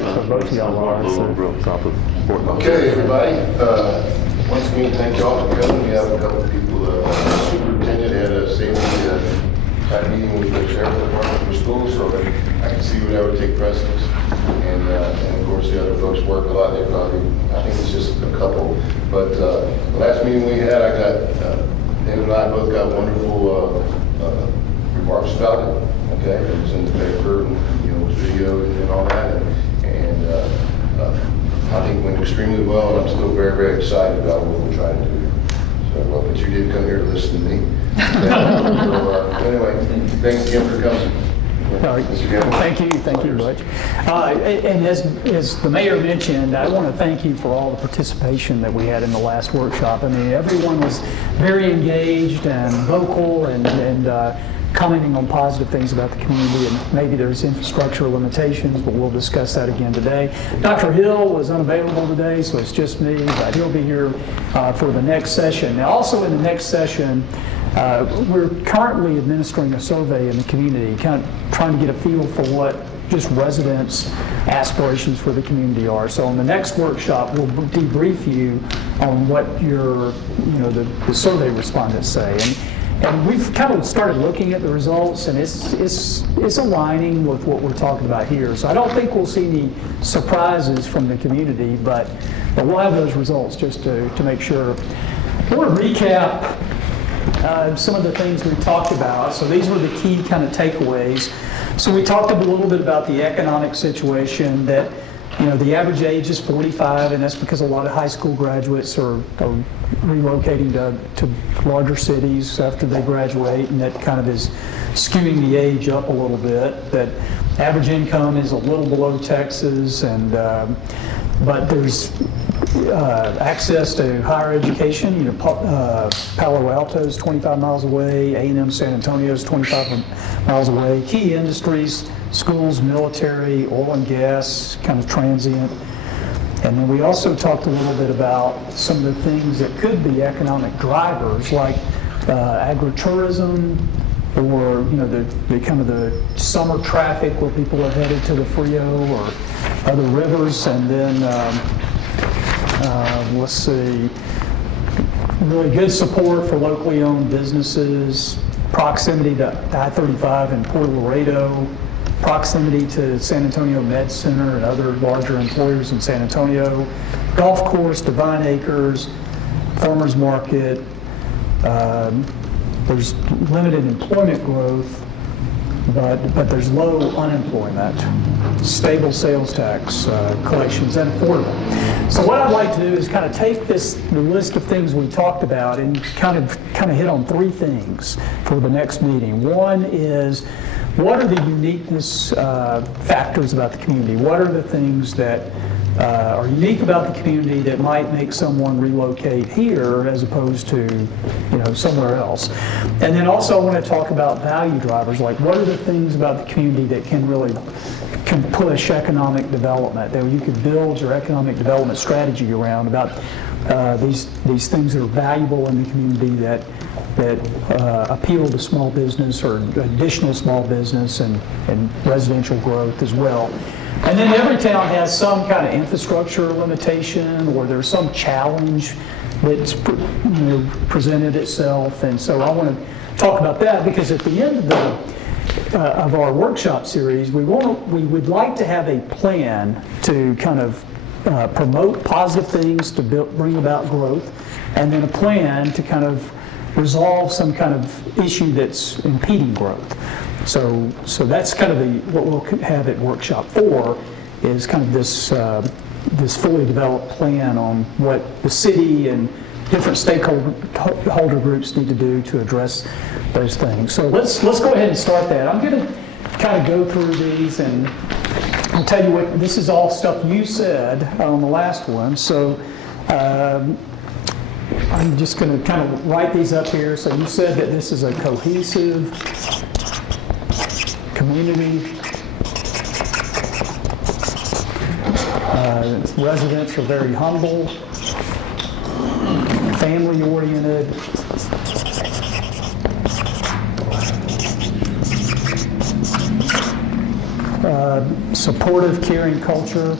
So both of y'all are. Okay, everybody. Once again, thank y'all for coming. We have a couple of people. Superintendent had a safety type meeting with the sheriff department for school, so I can see whatever take precedence. And of course, the other folks work a lot. They probably, I think it's just a couple. But the last meeting we had, David and I both got wonderful remarks about it. Okay, it was in the paper, and, it was videoed and all that. I think it went extremely well, and I'm still very, very excited about what we're trying to do. So, but you did come here to listen to me. Anyway, thanks again for coming. Thank you, Butch. And as the mayor mentioned, I want to thank you for all the participation that we had in the last workshop. I mean, everyone was very engaged and vocal and commenting on positive things about the community, and maybe there's infrastructure limitations, but we'll discuss that again today. Dr. Hill was unavailable today, so it's just me, but he'll be here for the next session. Now, also in the next session, we're currently administering a survey in the community, kind of trying to get a feel for what just residents' aspirations for the community are. So in the next workshop, we'll debrief you on what the survey respondents say. And we've kind of started looking at the results, and it's aligning with what we're talking about here. So I don't think we'll see any surprises from the community, but we'll have those results just to make sure. I want to recap some of the things we talked about. So these were the key kind of takeaways. So we talked a little bit about the economic situation, that the average age is 45, and that's because a lot of high school graduates are relocating to larger cities after they graduate, and that kind of is skewing the age up a little bit. That average income is a little below Texas, and but there's access to higher education. Palo Alto is 25 miles away, A&M San Antonio is 25 miles away. Key industries, schools, military, oil and gas, kind of transient. And then we also talked a little bit about some of the things that could be economic drivers, like agritourism, or the kind of the summer traffic where people are headed to the Frio or other rivers. And then let's see, really good support for locally owned businesses, proximity to I-35 in Port Laredo, proximity to San Antonio Med Center and other larger employers in San Antonio, golf course, Devine Acres, farmers market. There's limited employment growth, but there's low unemployment, stable sales tax collections, and affordable. So what I'd like to do is kind of take the list of things we talked about and kind of hit on three things for the next meeting. One is, what are the uniqueness factors about the community? What are the things that are unique about the community that might make someone relocate here as opposed to somewhere else? And then also I want to talk about value drivers, like what are the things about the community that can push economic development, that you can build your economic development strategy around, about these things that are valuable in the community that appeal to small business or additional small business and residential growth as well. And then every town has some kind of infrastructure limitation, or there's some challenge that's presented itself. And so I want to talk about that, because at the end of our workshop series, we would like to have a plan to kind of promote positive things to bring about growth, and then a plan to kind of resolve some kind of issue that's impeding growth. So that's kind of what we'll have at workshop 4, is kind of this fully developed plan on what the city and different stakeholder groups need to do to address those things. So let's go ahead and start that. I'm going to kind of go through these, and I'll tell you what, this is all stuff you said on the last one. So I'm just going to kind of write these up here. So you said that this is a cohesive community. Residents are very humble, family-oriented, supportive, caring culture.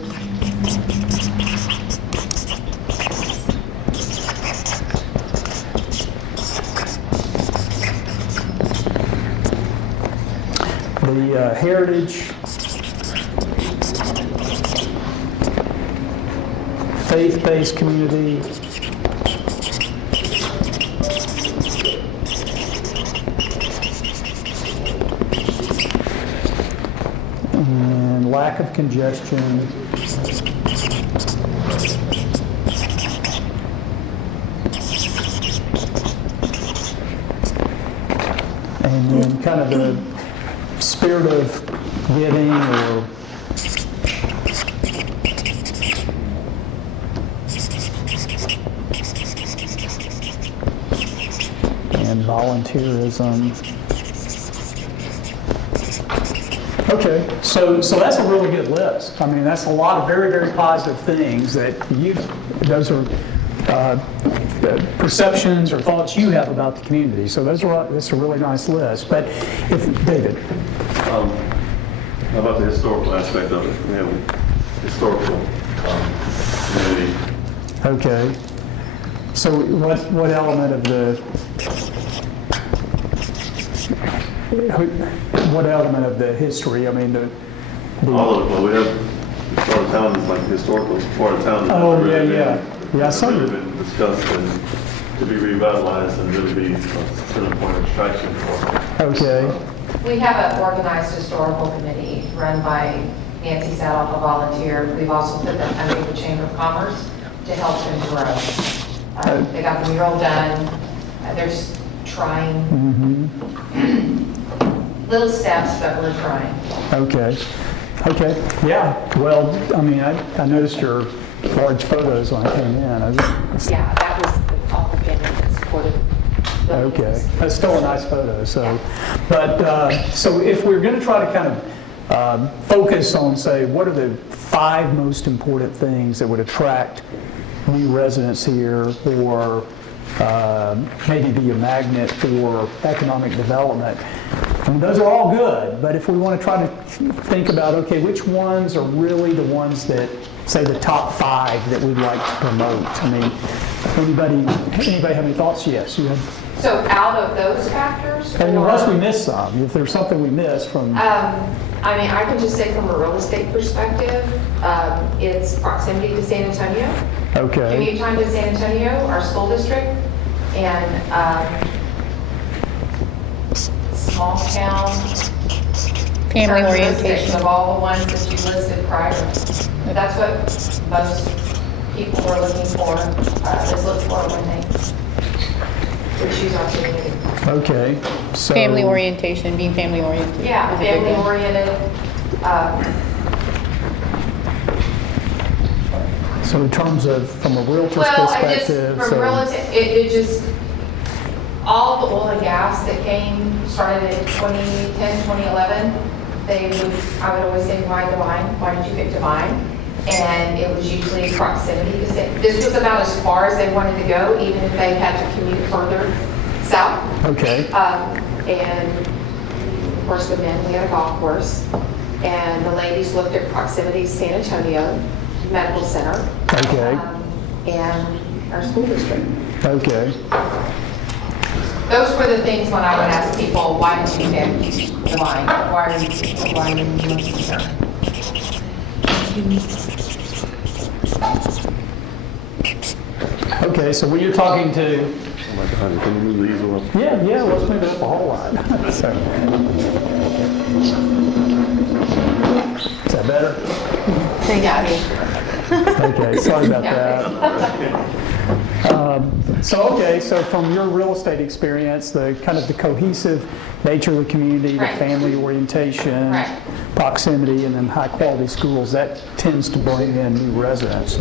The heritage, faith-based community, and lack of congestion. And then kind of the spirit of giving or and volunteerism. Okay, so that's a really good list. I mean, that's a lot of very, very positive things that those are perceptions or thoughts you have about the community. So that's a really nice list. But if, David. How about the historical aspect of it? We have historical community. Okay. So what element of the history? I mean, All of it, but we have Florida Town is like historical. Florida Town. Oh, really yeah. It's really been discussed and to be revitalized and really be a certain point of attraction for. Okay. We have an organized historical committee run by Nancy Sadoff, a volunteer. We've also put them under the Chamber of Commerce to help them grow. They got the mural done. They're just trying. Little steps, but we're trying. Okay. Yeah. Well, I mean, I noticed your large photos when I came in. Yeah, that was all the family that supported. Okay, that's still a nice photo. So, but so if we're going to try to kind of focus on, say, what are the 5 most important things that would attract new residents here, or maybe be a magnet for economic development. I mean, those are all good, but if we want to try to think about, okay, which ones are really the ones that, say, the top 5 that we'd like to promote? I mean, anybody have any thoughts? Yes, you have. So out of those factors? And unless we missed some, if there's something we missed from. I mean, I can just say from a real estate perspective, it's proximity to San Antonio. Okay. Commute time to San Antonio, our school district, and small town Family orientation. of all the ones that you listed prior. That's what most people are looking for, is look for when they choose our community. Okay. So. Family orientation, being family oriented. Yeah, is a big family one. oriented. So in terms of, from a realtor's Well, perspective. from relative, it just, all the oil and gas that started in 2010, 2011, I would always say, why Devine? Why did you pick Devine? And it was usually proximity to this was about as far as they wanted to go, even if they had to commute further south. Okay. And of course, the men, we had a golf course. And the ladies looked at proximity, San Antonio Medical Center. Okay. And our school district. Okay. Those were the things when I would ask people, why did you pick Devine? Why are you looking here? Okay, so when you're talking to. Oh my God, can you move these ones? Yeah, let's move it up a whole lot. So. Is that better? Yeah. Okay, sorry about Yeah. that. So from your real estate experience, the kind of the cohesive nature of the community, Right. the family orientation, Right. proximity, and then high quality schools, that tends to bring in new residents.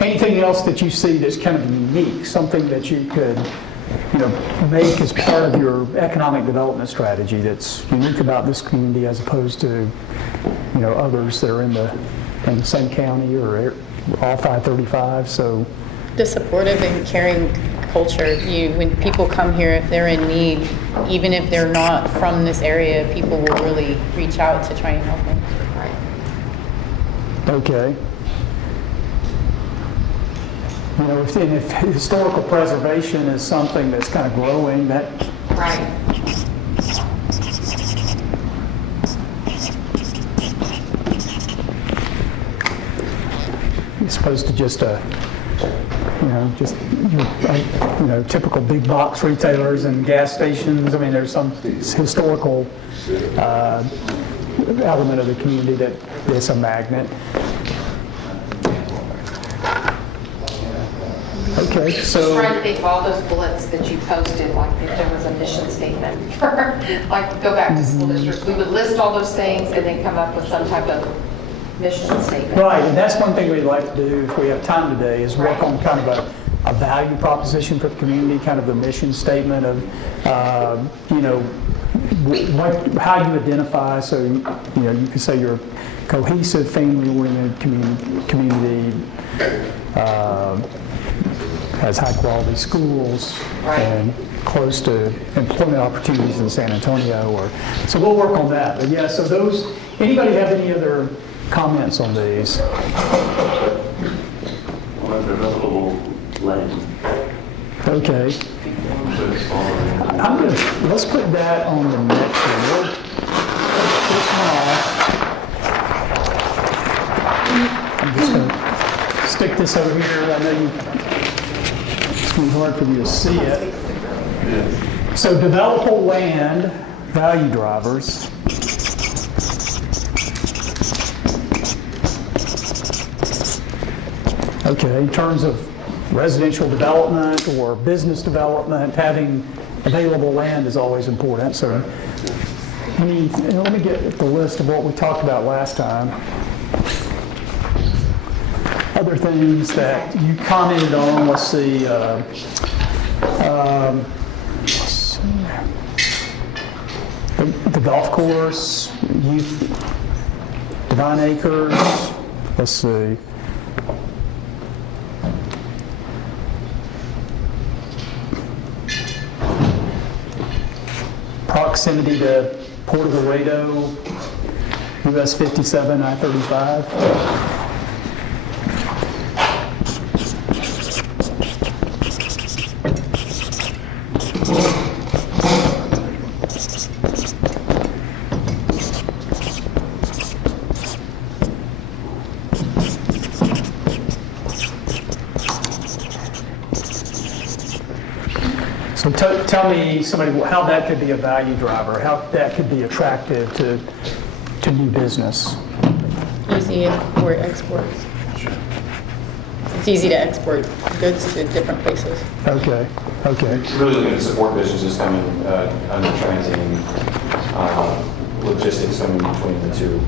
Anything else that you see that's kind of unique, something that you could, make as part of your economic development strategy that's unique about this community as opposed to, others that are in the same county or all 535? So. The supportive and caring culture. When people come here, if they're in need, even if they're not from this area, people will really reach out to try and help them. Okay. You know, if historical preservation is something that's kind of growing, that, Right. as opposed to just typical big box retailers and gas stations. I mean, there's some historical element of the community that is a magnet. Okay, Just so, trying to think of all those bullets that you posted, like if there was a mission statement for, like, go back to school districts. We would list all those things and then come up with some type of mission statement. right, and that's one thing we'd like to do if we have time today, is work Right. on kind of a value proposition for the community, kind of the mission statement of, how you identify, so, you can say you're a cohesive, family-oriented community, has high-quality schools, Right. and close to employment opportunities in San Antonio, so we'll work on that. But yeah, so those, anybody have any other comments on these? Well, developable land. Okay. Let's put that on the next one. We'll take this one off. I'm just going to stick this over here. I know it's going to be hard for you to see it. So developable land, value drivers. Okay, in terms of residential development or business development, having available land is always important. So let me get the list of what we talked about last time. Other things that you commented on, let's see. The golf course, youth, Devine Acres, let's see. Proximity to Port Laredo, US 57, I-35. So tell me, somebody, how that could be a value driver, how that could be attractive to new business. Easy import, export. It's easy to export goods to different places. Okay. Really looking to support businesses coming, under transiting, logistics coming between the two.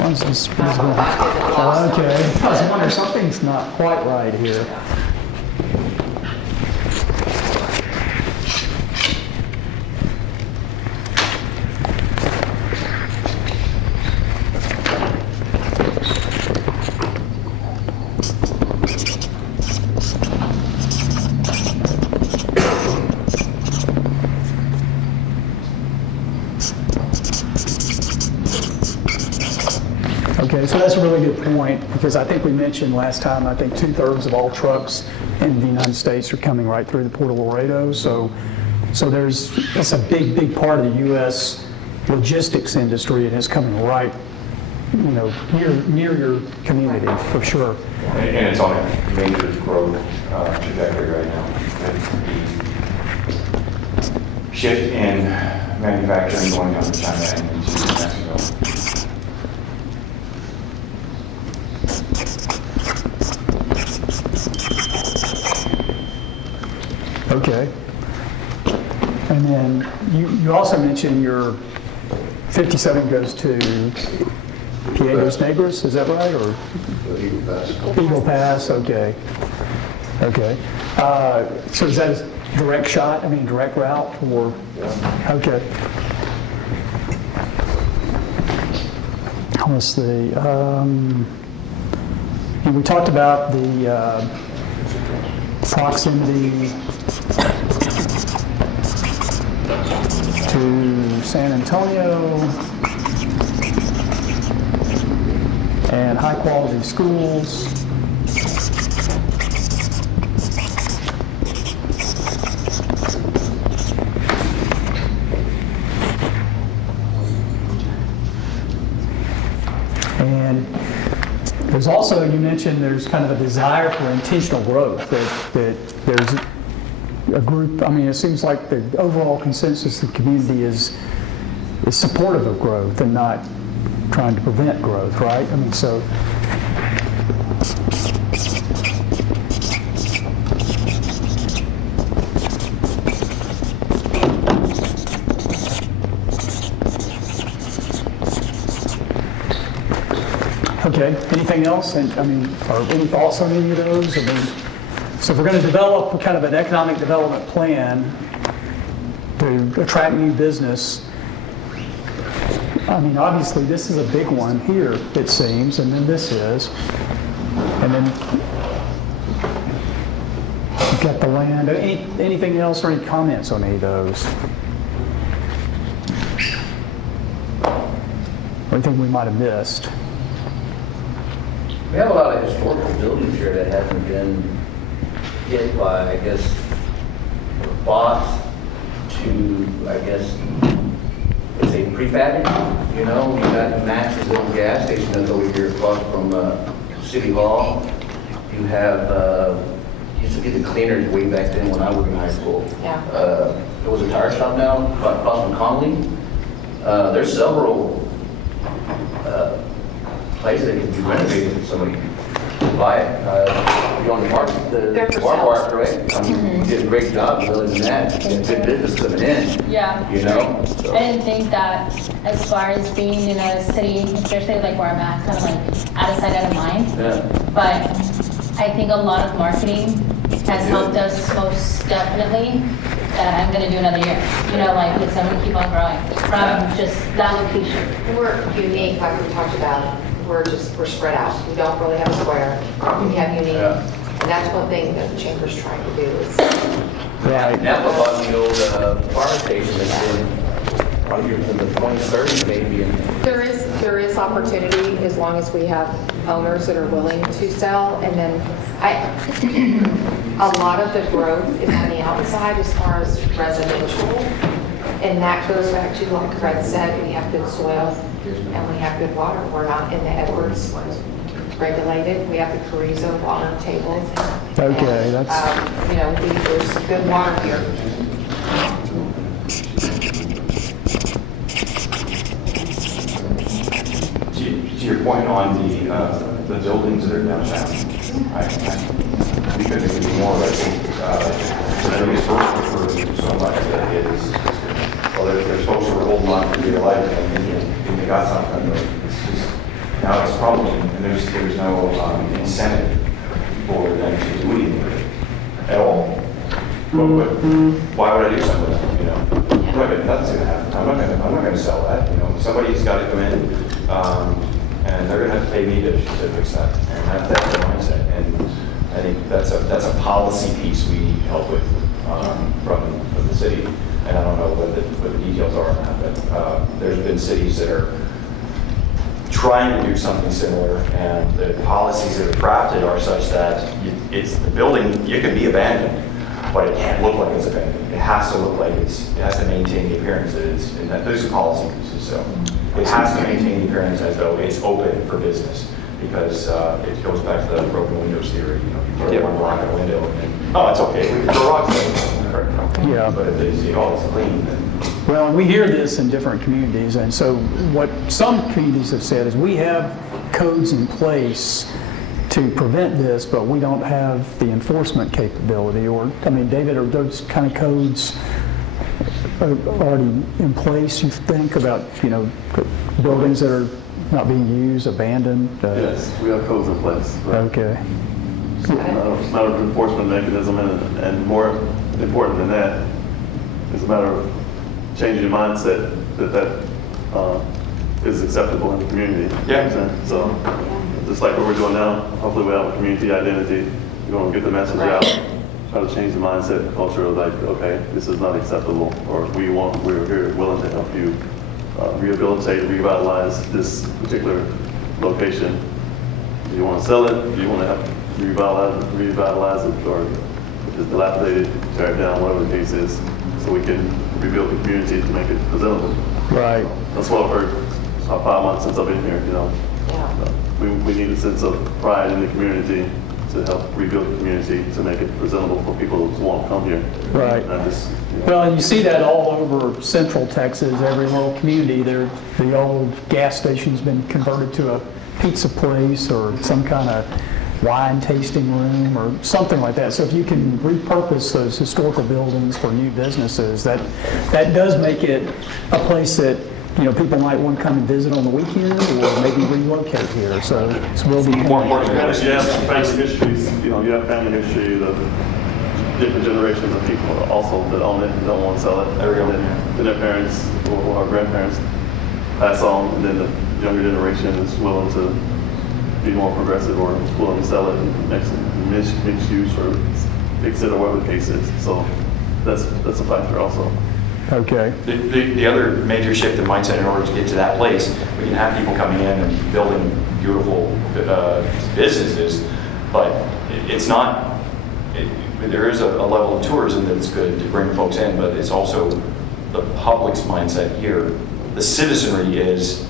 What is this? What is going on? Okay. I was wondering, something's not quite right here. Okay, so that's a really good point, because I think we mentioned last time, I think 2/3 of all trucks in the United States are coming right through the Port of Laredo. So that's a big part of the U.S. logistics industry, and it's coming right, near your community, for sure. And it's on a major growth trajectory right now. The shift in manufacturing going down to China and into Mexico. Okay. And then you also mentioned your 57 goes to Piedras Negras, is that right? Or Eagle Pass. Eagle Pass, okay. So is that a direct shot, direct route, or? Okay. Let's see. And we talked about the proximity to San Antonio, and high-quality schools. And there's also, you mentioned there's kind of a desire for intentional growth, that there's a group, I mean, it seems like the overall consensus of the community is supportive of growth and not trying to prevent growth, right? I mean, so. Okay, anything else? And I mean, or any thoughts on any of those? I mean, so if we're going to develop kind of an economic development plan to attract new business, I mean, obviously this is a big one here, it seems, and then this is. And then you've got the land. Anything else or any comments on any of those? Or anything we might have missed? We have a lot of historical buildings here that haven't been hit by, I guess, bought to, I guess, it's a prefab, you know, you got Max's little gas station that's over here across from City Hall. You have, used to be the cleaners way back then when I was in high school. Yeah. There was a tire shop now, across from Conley. There's several places that can be renovated if somebody can buy it. You own the park, They're the for bar sale. park, right? I mean, you did a great job, other than that, you had good business coming in. Yeah. You know? So- I didn't think that as far as being in a city, especially like where I'm at, kind of like out of sight, out of mind. Yeah. But I think a lot of marketing has helped us most definitely that I'm gonna do another year. You know, like, because I'm gonna keep on growing from just that location. We're unique, like we talked about. We're spread out. We don't really have a square. We have unique. Yeah. And that's one thing that the chamber's trying to do is, Right. Now, about the old fire station that's been, right here from the 2030 maybe, and there is opportunity as long as we have owners that are willing to sell. And then a lot of the growth is on the outside as far as residential. And that goes back to, like Fred said, we have good soil and we have good water. We're not in the Edwards regulated. We have the Carrizo water tables. Okay, And, that's- you know, there's good water here. To your point on the buildings that are downtown, because it would be more like, it's for so much that it is, well, there's folks who are holding on for dear life and they got something, but it's just, now it's a problem, and there's no incentive for them to do anything with it at all. But why would I do something with it, you know? Wait, nothing's gonna happen. I'm not gonna sell that, you know? Somebody's gotta come in, and they're gonna have to pay me to fix that. And that's the mindset. And I think that's a policy piece we need help with, from the city. And I don't know what the details are on that, but, there's been cities that are trying to do something similar, and the policies that are drafted are such that it's the building, it can be abandoned, but it can't look like it's abandoned. It has to look like it has to maintain the appearance that it's, and that those are policy pieces, so it has to maintain the appearance as though it's open for business, because it goes back to the broken windows theory, you know, you throw one rock in a window, and, oh, it's okay, we can throw rocks in it. Yeah. But if they see, oh, it's clean, then Well, and we hear this in different communities, and so what some communities have said is we have codes in place to prevent this, but we don't have the enforcement capability. Or, I mean, David, are those kind of codes already in place, you think, about, you know, buildings that are not being used, abandoned? Yes, we have codes in place. Right? Okay. It's a matter of enforcement mechanism, and more important than that, it's a matter of changing your mindset that is acceptable in the community. Yeah. You know what I'm saying? So, just like what we're doing now, hopefully we have a community identity. We're going to get the message out. try to change the mindset, the culture of like, okay, this is not acceptable, or we're here willing to help you rehabilitate, revitalize this particular location. Do you want to sell it? Do you want to have revitalize it, or if it's dilapidated, tear it down, whatever the case is, so we can rebuild the community to make it presentable. Right. That's what I've heard 5 months since I've been here, you know. Yeah. We need a sense of pride in the community to help rebuild the community to make it presentable for people who want to come here. Right. Not just, you know, Well, and you see that all over central Texas, every little community, the old gas station's been converted to a pizza place or some kind of wine tasting room or something like that. So if you can repurpose those historical buildings for new businesses, that does make it a place that, you know, people might want to come and visit on the weekend or maybe relocate here. So it's will be More important, you have family histories, you know, you have family history, the different generations of people also that own it and don't want to sell it. There we go. And then their parents or our grandparents pass on, and then the younger generation is willing to be more progressive or willing to sell it and mixed use or fix it or whatever the case is. So that's a factor also. Okay. The other major shift in mindset, in order to get to that place, we can have people coming in and building beautiful businesses, but it's not, there is a level of tourism that's good to bring folks in, but it's also the public's mindset here. The citizenry is,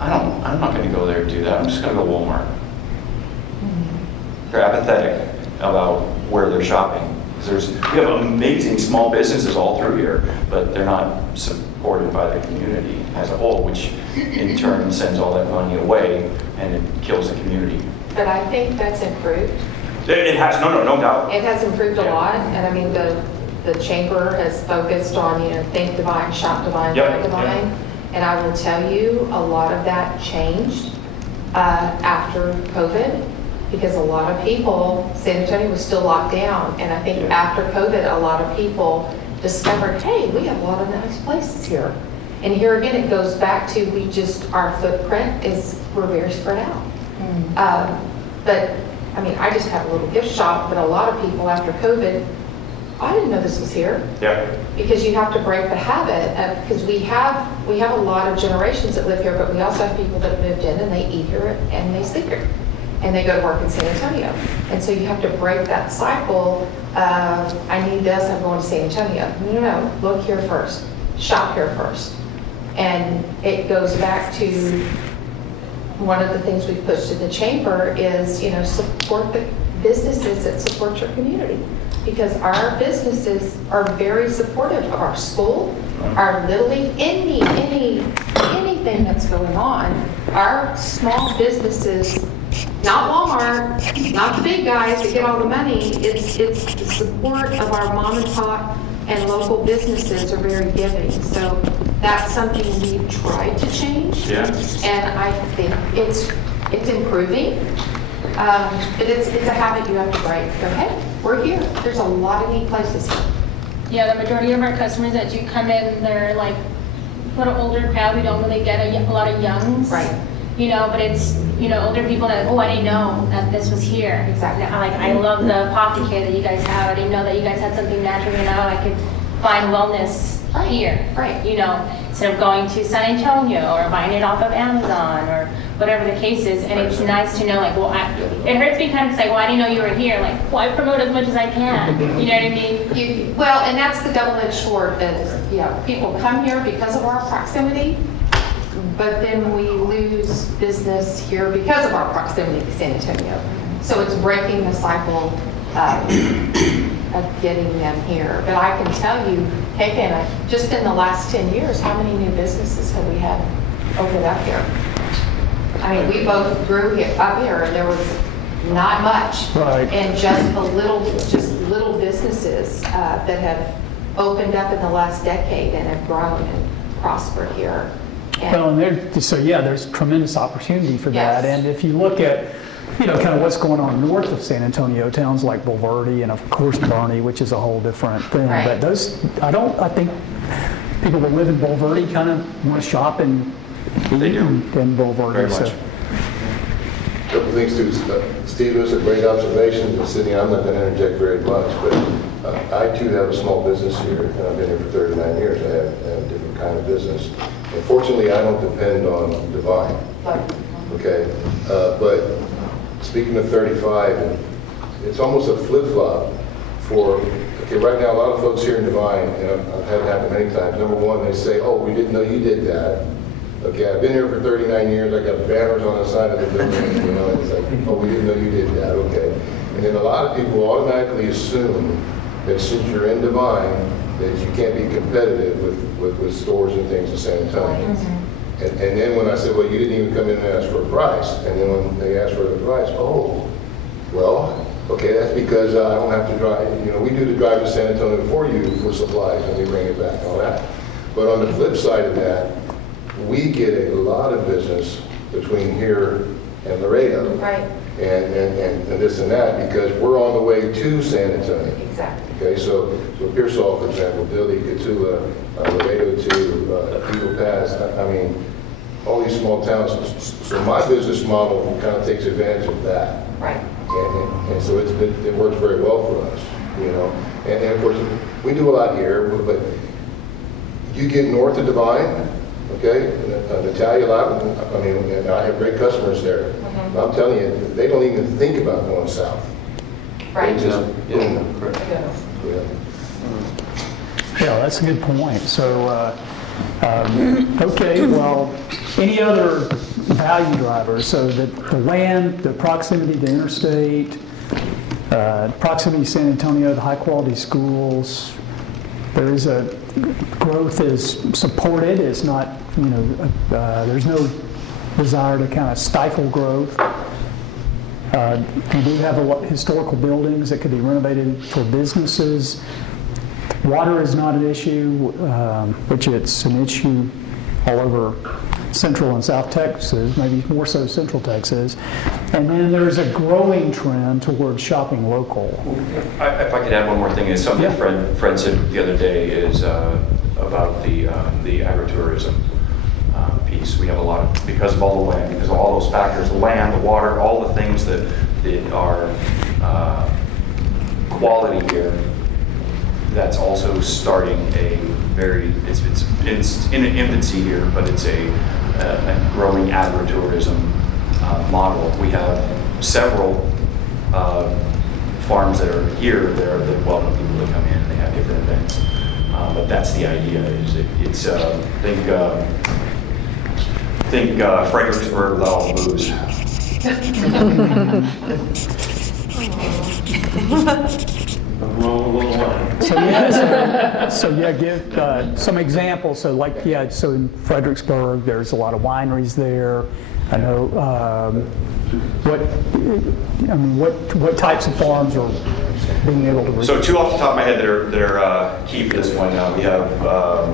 I'm not going to go there and do that. I'm just going to go to Walmart. They're apathetic about where they're shopping. We have amazing small businesses all through here, but they're not supported by the community as a whole, which in turn sends all that money away and it kills the community. But I think that's improved. It has, no doubt. It has improved a lot, and I mean, the chamber has focused on, you know, think Devine, shop Devine, Yep, buy Devine. And I will tell you, a lot of that changed after COVID, because a lot of people, San Antonio was still locked down, and I think after COVID, a lot of people discovered, hey, we have a lot of nice places here. And here again, it goes back to our footprint we're very spread out. But, I mean, I just have a little gift shop, but a lot of people after COVID, I didn't know this was here. Yeah. Because you have to break the habit, because we have a lot of generations that live here, but we also have people that moved in and they eat here and they sleep here. And they go to work in San Antonio. And so you have to break that cycle of, I need this, I'm going to San Antonio. No, look here first, shop here first. And it goes back to one of the things we pushed in the chamber is, you know, support the businesses that support your community. Because our businesses are very supportive of our school, our Little League, anything that's going on. Our small businesses, not Walmart, not the big guys that get all the money, it's the support of our mom and pop and local businesses are very giving. So that's something we've tried to change. Yeah. And I think it's improving. But it's a habit you have to break. Go ahead, we're here. There's a lot of neat places here. Yeah, the majority of our customers that do come in, they're like a little older crowd. We don't really get a lot of youngs. Right. You know, but it's, you know, older people that, oh, I didn't know that this was here. Exactly. I love the apothecary that you guys have. I didn't know that you guys had something natural. You know, I could find wellness here. Right. You know, instead of going to San Antonio or buying it off of Amazon or whatever the case is. And it's nice to know, like, well, it hurts me kind of like, well, I didn't know you were here. Like, well, I promote as much as I can. You know what I mean? Well, and that's the double-edged sword is, yeah, people come here because of our proximity, but then we lose business here because of our proximity to San Antonio. So it's breaking the cycle of getting them here. But I can tell you, KK, just in the last 10 years, how many new businesses have we had open up here? I mean, we both grew up here and there was not much. Right. And just little businesses that have opened up in the last decade and have grown and prospered here. Well, and there's tremendous opportunity for that. Yes. And if you look at, you know, kind of what's going on north of San Antonio, towns like Bulverde and of course Bernie, which is a whole different thing. Right. But I think people that live in Bulverde kind of want to shop and eat in Bulverde. Very much. So. Couple thanks to Steve, those are great observations, and Sydney, I'm not going to interject very much, but I too have a small business here, and I've been here for 39 years. I have a different kind of business. And fortunately, I don't depend on Devine, okay? But speaking of 35, it's almost a flip-flop for, okay, right now, a lot of folks here in Devine, and I've had it happen many times. Number one, they say, oh, we didn't know you did that. Okay, I've been here for 39 years, I got banners on the side of the building, you know, it's like, oh, we didn't know you did that, okay. And then a lot of people automatically assume that since you're in Devine, that you can't be competitive with stores and things in San Antonio. And then when I said, well, you didn't even come in and ask for a price, and then when they asked for the price, oh, well, okay, that's because I don't have to drive, you know, we do the drive to San Antonio for you for supplies, and we bring it back and all that. But on the flip side of that, we get a lot of business between here and Laredo. Right. And this and that, because we're on the way to San Antonio. Exactly. Okay, so Pearsall, for example, Billy, Cotulla, Laredo to Eagle Pass, I mean, all these small towns. So my business model kind of takes advantage of that. Right. And so it works very well for us, you know. And of course, we do a lot here, but you get north of Devine, okay, Natalia Lab, I mean, and I have great customers there. I'm telling you, they don't even think about going south. Right. They just, Yeah. yeah. Yeah, that's a good point. So, okay, well, any other value drivers? So the land, the proximity to interstate, proximity to San Antonio, the high-quality schools. There is a growth is supported. It's not, you know, there's no desire to kind of stifle growth. We do have a lot of historical buildings that could be renovated for businesses. Water is not an issue, which it's an issue all over Central and South Texas, maybe more so Central Texas. And then there's a growing trend towards shopping local. If I could add one more thing, is something Fred said the other day is about the agritourism piece. We have a lot of, because of all the land, because of all those factors, the land, the water, all the things that are quality here, that's also starting a very, it's in infancy here, but it's a growing agritourism model. We have several farms that are here that are that welcome people to come in, and they have different events. But that's the idea. Is think Fredericksburg with all the booze. So give some examples. So so in Fredericksburg, there's a lot of wineries there. I know. What types of farms are being able to? So two off the top of my head that are key for this one. We have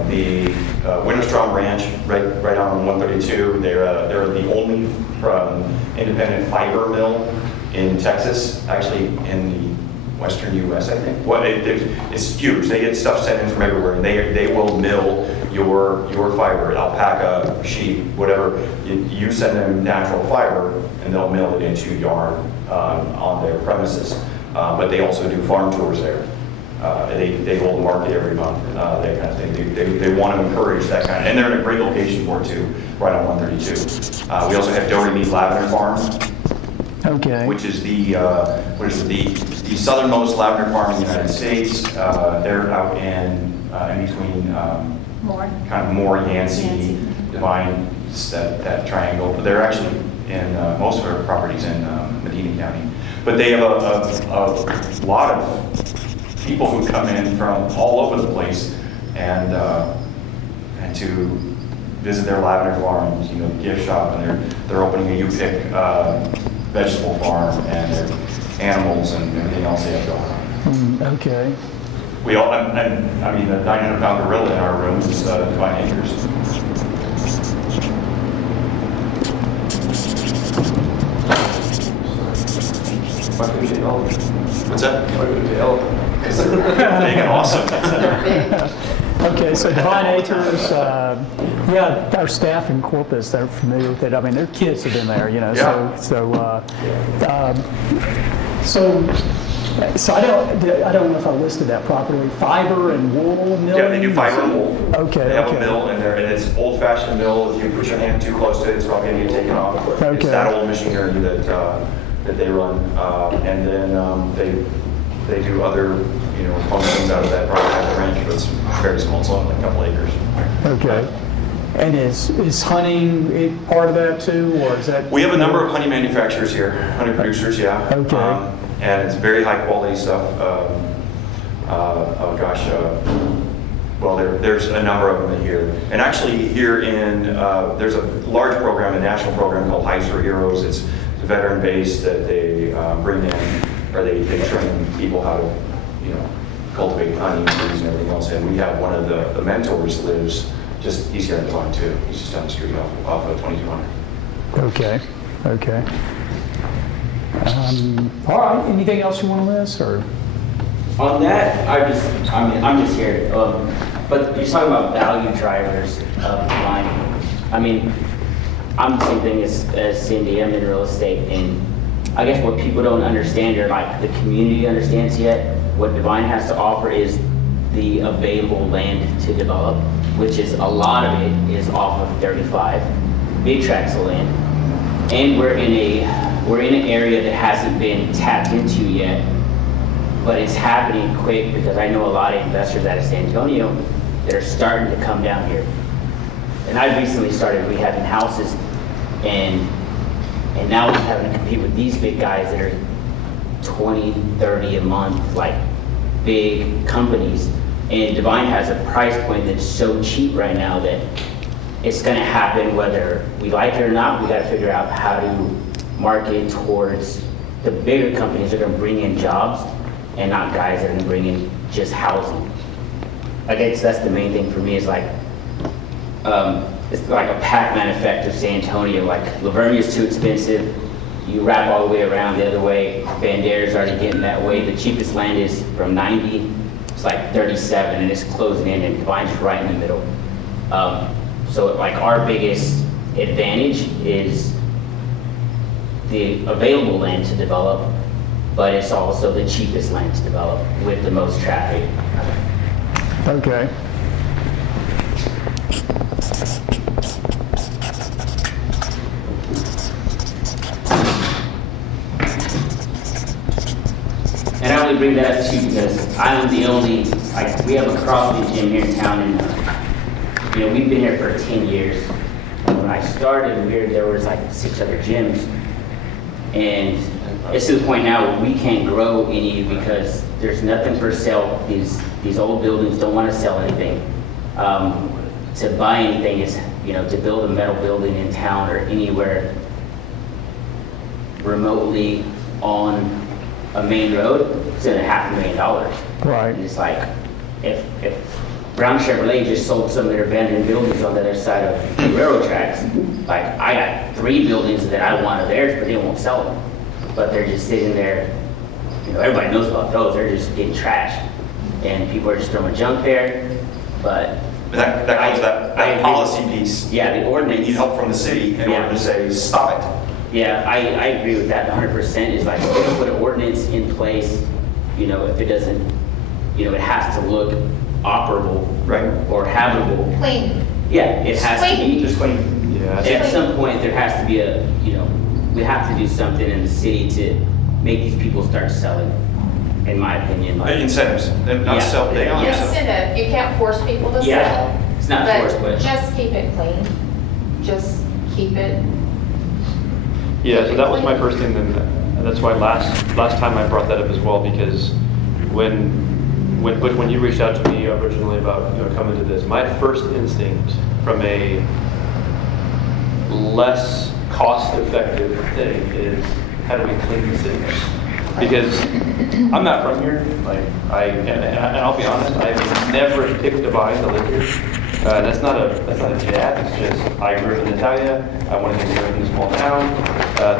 the Winterstrom Ranch right on 132. They're the only independent fiber mill in Texas, actually in the Western U.S. I think. It's huge. They get stuff sent in from everywhere, and they will mill your fiber, alpaca, sheep, whatever. You send them natural fiber, and they'll mill it into yarn on their premises. But they also do farm tours there. They hold a market every month, that kind of thing. They want to encourage that kind of, and they're in a great location for it too, right on 132. We also have Dory Mead Lavender Farm, Okay. which is the southernmost lavender farm in the United States. They're out in between kind of Moore, Yancey, Devine, that triangle. But they're actually in most of our properties in Medina County. But they have a lot of people who come in from all over the place and to visit their lavender farms, gift shop, and they're opening a U-Pick vegetable farm and their animals and everything else they have going on. Okay. We all, and I mean, the 900-pound gorilla in our rooms is Devine Acres. What's that? Big and awesome. Okay, so Devine Acres, yeah, our staff in Corpus, they're familiar with it. I mean, their kids have been there, Yeah. So I don't know if I listed that properly. Fiber and wool milling? Yeah, they do fiber and wool. Okay, They have okay. a mill in there, and it's old-fashioned mill. If you put your hand too close to it, it's probably gonna get taken off. Okay. It's that old machinery that they run. And then they do other, functions out of that project at the ranch, but it's very small, it's only like a couple acres. Okay. And is hunting part of that too, or is that? We have a number of honey manufacturers here, honey producers, yeah. Okay. And it's very high quality stuff. Well, there's a number of them here. And actually here there's a large program, a national program called Hives for Heroes. It's veteran based that they bring in, or they train people how to, cultivate honey and bees and everything else. And we have one of the mentors lives he's here in Devine too. He's just down the street off of 2200. Okay, okay. All right, anything else you want to list, or? On that, I'm just here. But you're talking about value drivers of Devine. I mean, I'm the same thing as Cindy. I'm in real estate, and I guess what people don't understand, or like the community understands yet, what Devine has to offer is the available land to develop, which is a lot of it is off of 35, big tracts of land, and we're in an area that hasn't been tapped into yet, but it's happening quick because I know a lot of investors out of San Antonio that are starting to come down here. And I recently started rehabbing houses, and now we're having to compete with these big guys that are 20, 30 a month, like big companies. And Devine has a price point that's so cheap right now that it's gonna happen whether we like it or not. We gotta figure out how to market towards the bigger companies that are gonna bring in jobs and not guys that are gonna bring in just housing. I guess that's the main thing for me is like, it's like a Pac-Man effect of San Antonio. Like Lavernia's too expensive. You wrap all the way around the other way. Bandera's already getting that way. The cheapest land is from 90, it's like 37, and it's closing in, and Devine's right in the middle. So like our biggest advantage is the available land to develop, but it's also the cheapest land to develop with the most traffic. Okay. And I only bring that up too because I'm the only, we have a CrossFit gym here in town, and we've been here for 10 years. When I started here, there was like 6 other gyms, and it's to the point now we can't grow any because there's nothing for sale. These old buildings don't want to sell anything. To buy anything is, to build a metal building in town or anywhere remotely on a main road, it's at $500,000. Right. And it's like, if Brown Chevrolet just sold some of their abandoned buildings on the other side of the railroad tracks, like I got 3 buildings that I want of theirs, but they won't sell them. But they're just sitting there, everybody knows about those, they're just getting trashed. And people are just throwing junk there, but. That comes that policy piece. Yeah, the ordinance. We need help from the city in order to say, stop it. Yeah, I agree with that 100%. Is like, if we don't put an ordinance in place, if it doesn't, it has to look operable. Right. Or habitable. Clean. Yeah, it has to be. Just clean. Yeah. At some point, there has to be we have to do something in the city to make these people start selling, in my opinion. Like, Incentives, not Yeah. sell, they don't Yes, sell. incentive, you can't force people to Yeah. sell. It's not forced, but- Just keep it clean. Just keep it. Yeah, so that was my first thing, and that's why last time I brought that up as well, because when you reached out to me originally about coming to this, my first instinct from a less cost-effective thing is how do we clean the city? Because I'm not from here, and I'll be honest, I've never picked Devine to live here. That's not a jab. It's just I grew up in Italia. I wanted to live in a small town.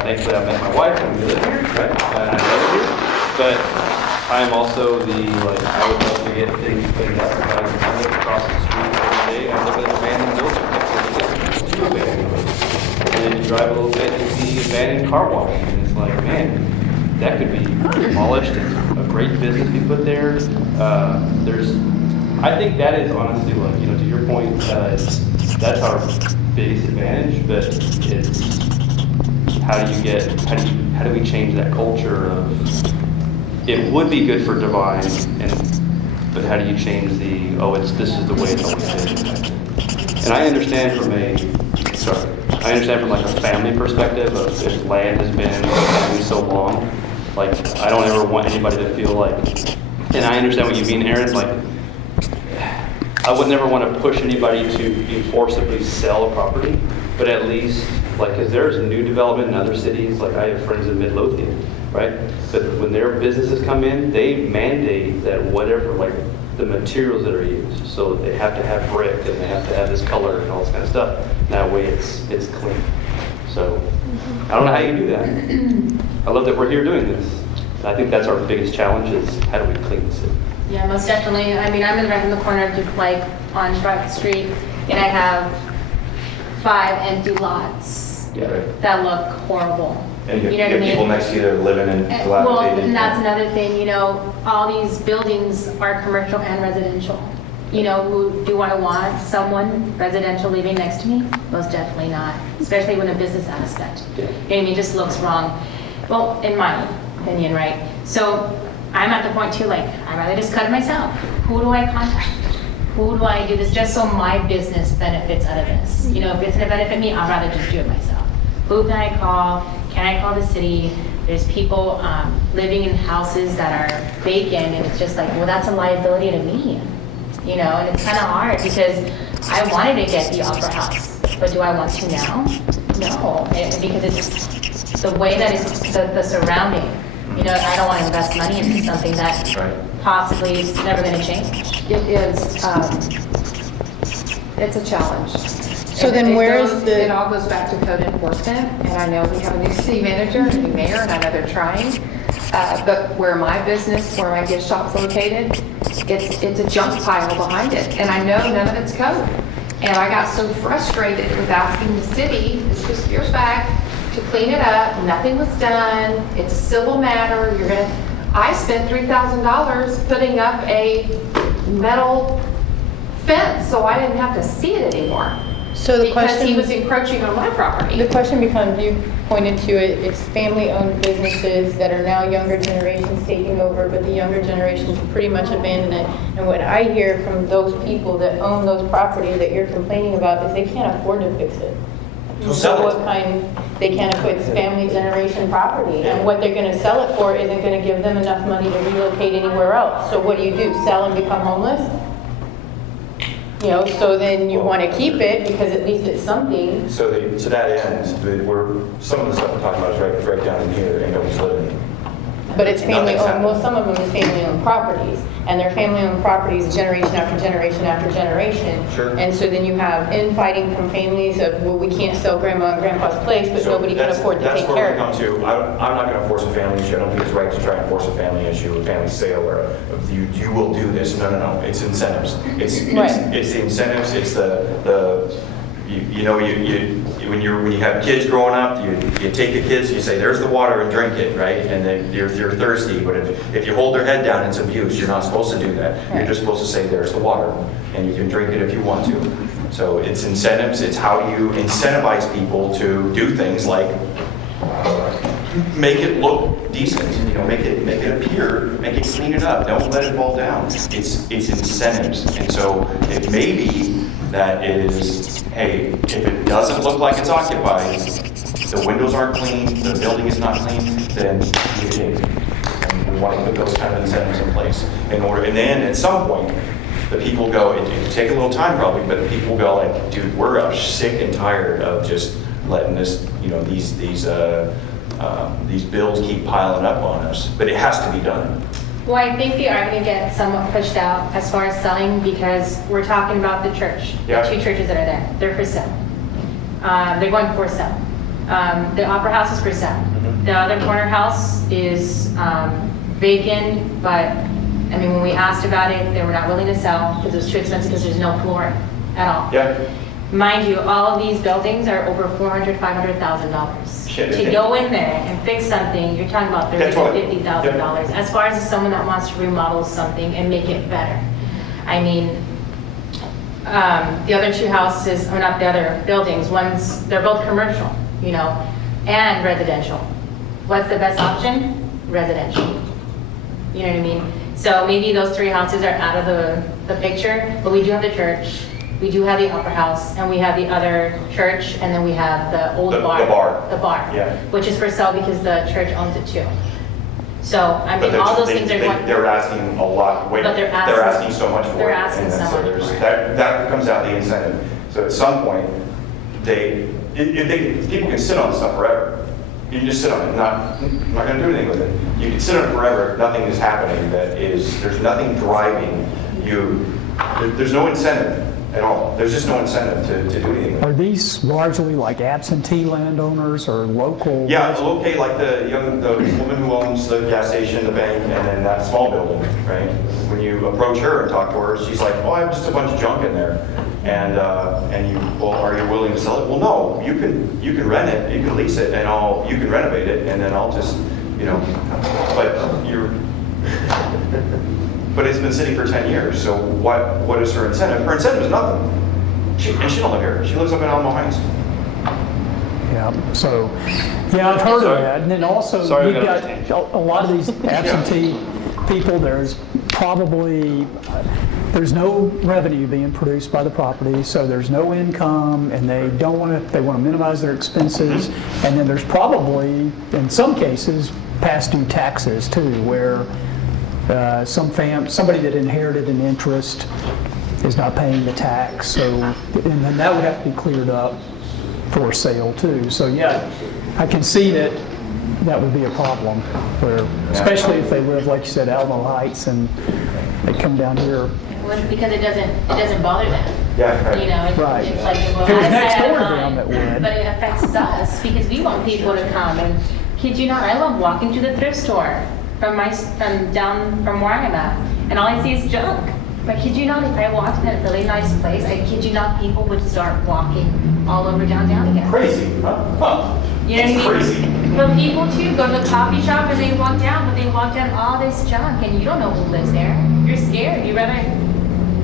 Thankfully, I met my wife and we live here, right? And I love it here. But I'm also I would love to get things cleaned up. If I can live across the drive a little bit and see abandoned car wash. And it's like, man, that could be demolished. It's a great business we put there. I think that is honestly, like, to your point, that's our biggest advantage, but it's how do we change that culture of, it would be good for Devine, but how do you change this is the way it's always been. And I understand from like a family perspective of if land has been in the family so long, like I don't ever want anybody to feel like, and I understand what you mean, Aaron, like I would never want to push anybody to forcibly sell a property, but at least, like, because there's new development in other cities, like I have friends in Midlothian, right? But when their businesses come in, they mandate that whatever, like the materials that are used, so they have to have brick and they have to have this color and all this kind of stuff. That way it's clean. So I don't know how you do that. I love that we're here doing this. I think that's our biggest challenge is how do we clean the city? Yeah, most definitely. I mean, I'm right in the corner of Duke Lake on Shrike Street, and I have 5 empty lots that look horrible. And you know get what I mean? people next to you that are living in Well, dilapidated. and that's another thing, all these buildings are commercial and residential. Do I want someone residential living next to me? Most definitely not, especially when a business aspect. You know what I mean? It just looks wrong. Well, in my opinion, right? So I'm at the point too, like, I'd rather just cut it myself. Who do I contact? Who do I do this just so my business benefits out of this? If it's gonna benefit me, I'd rather just do it myself. Who can I call? Can I call the city? There's people living in houses that are vacant, and it's just like, well, that's a liability to me. And it's kind of hard because I wanted to get the Opera House, but do I want to now? No, because it's the way that it's the surrounding. I don't want to invest money into something that possibly is never going to change. It is, it's a challenge. So then where is It all goes back to code enforcement, and I know we have a new city manager and a new mayor, and I know they're trying. But where my gift shop's located, it's a junk pile behind it, and I know none of it's code. And I got so frustrated with asking the city, this was years back, to clean it up. Nothing was done. It's a civil matter. I spent $3,000 putting up a metal fence so I didn't have to see it anymore. So the Because he question, was encroaching on my property. the question becomes, you pointed to it, it's family-owned businesses that are now younger generations taking over, but the younger generations pretty much abandon it. And what I hear from those people that own those properties that you're complaining about is they can't afford to fix it. So what they can't afford, it's family generation property, and what they're gonna sell it for isn't gonna give them enough money to relocate anywhere else. So what do? Sell and become homeless? So then you want to keep it because at least it's something. So to that end, some of the stuff we're talking about is right down in here, and nobody's living in it. But it's family Nothing's owned, well, some of them is family owned properties, and they're family owned properties generation after generation after generation. Sure. And so then you have infighting from families of, well, we can't sell grandma and grandpa's place, but So nobody can afford to take care of That's it. where we come to. I'm not going to force a family issue. I don't think it's right to try and force a family issue, a family sale, or you will do this. No. It's incentives. It's the incentives. It's when you have kids growing up, you take the kids, you say, there's the water and drink it, right? And then you're thirsty, but if you hold their head down, it's abuse. You're not supposed to do that. You're just supposed to say, there's the water, and you can drink it if you want to. So it's incentives. It's how you incentivize people to do things like make it look decent, make it appear, clean it up. Don't let it fall down. It's incentives. And so it may be that is, hey, if it doesn't look like it's occupied, the windows aren't clean, the building is not clean, then you can. And we want to put those kind of incentives in place and then at some point, the people go, it take a little time probably, but the people go like, dude, we're sick and tired of just letting this, these bills keep piling up on us, but it has to be done. Well, I think they are going to get somewhat pushed out as far as selling because we're talking about the church, Yeah. the 2 churches that are there. They're for sale. They're going for sale. The Opera House is for sale. The other corner house is vacant, but I mean, when we asked about it, they were not willing to sell because it was too expensive because there's no flooring at all. Yeah. Mind you, all of these buildings are over $400,000, $500,000. Shit, To okay. go in there and fix something, you're talking about That's $30,000 to what- $50,000. As far as someone that wants to remodel something and make it better. I mean, the other two houses, or not the other buildings, they're both commercial, you know, and residential. What's the best option? Residential. You know what I mean? So maybe those three houses are out of the picture, but we do have the church, we do have the upper house, and we have the other church, and then we have the old The bar. bar. The bar. Yeah. Which is for sale because the church owns it too. So, I But mean, all those things are going. they're asking a lot, wait, But they're they're asking- asking so much for it. they're asking and so then much there's- for it. That comes out the incentive. So at some point, people can sit on this stuff forever. You can just sit on it, I'm not gonna do anything with it. You can sit on it forever, nothing is happening, there's nothing driving you. There's no incentive at all. There's just no incentive to do anything with it. Are these largely like absentee landowners or local? Yeah, locate like the woman who owns the gas station, the bank, and then that small building, right? When you approach her and talk to her, she's like, oh, I have just a bunch of junk in there. And you, well, are you willing to sell it? Well, no, you can rent it, you can lease it, and you can renovate it, and then I'll just, you know, but it's been sitting for 10 years, so what is her incentive? Her incentive is nothing. And she don't live here. She lives up in Alamo Heights. Yeah, so, yeah, I've heard of that. And then also, Sorry, you've we got got a lot of these absentee people, there's no revenue being produced by the property, so there's no income, and they want to minimize their expenses. And then there's probably, in some cases, past due taxes too, where somebody that inherited an interest is not paying the tax, so, and then that would have to be cleared up for sale too. So yeah, I can see that would be a problem, where, especially if they live, like you said, Alamo Heights, and they come down here. Well, because it doesn't bother them. Yeah, right. You know, Right. it's like, well, If it was I next say I door to don't them, mind, it would. but it affects us because we want people to come. And kid you not, I love walking to the thrift store from down from where I'm at, and all I see is junk. But kid you not, if I walked in a really nice place, I kid you not, people would start walking all over downtown again. Crazy, huh? Huh. You know what I mean? Crazy. But people too go to the coffee shop and they walk down, but they walk down all this junk, and you don't know who lives there. You're scared. You'd rather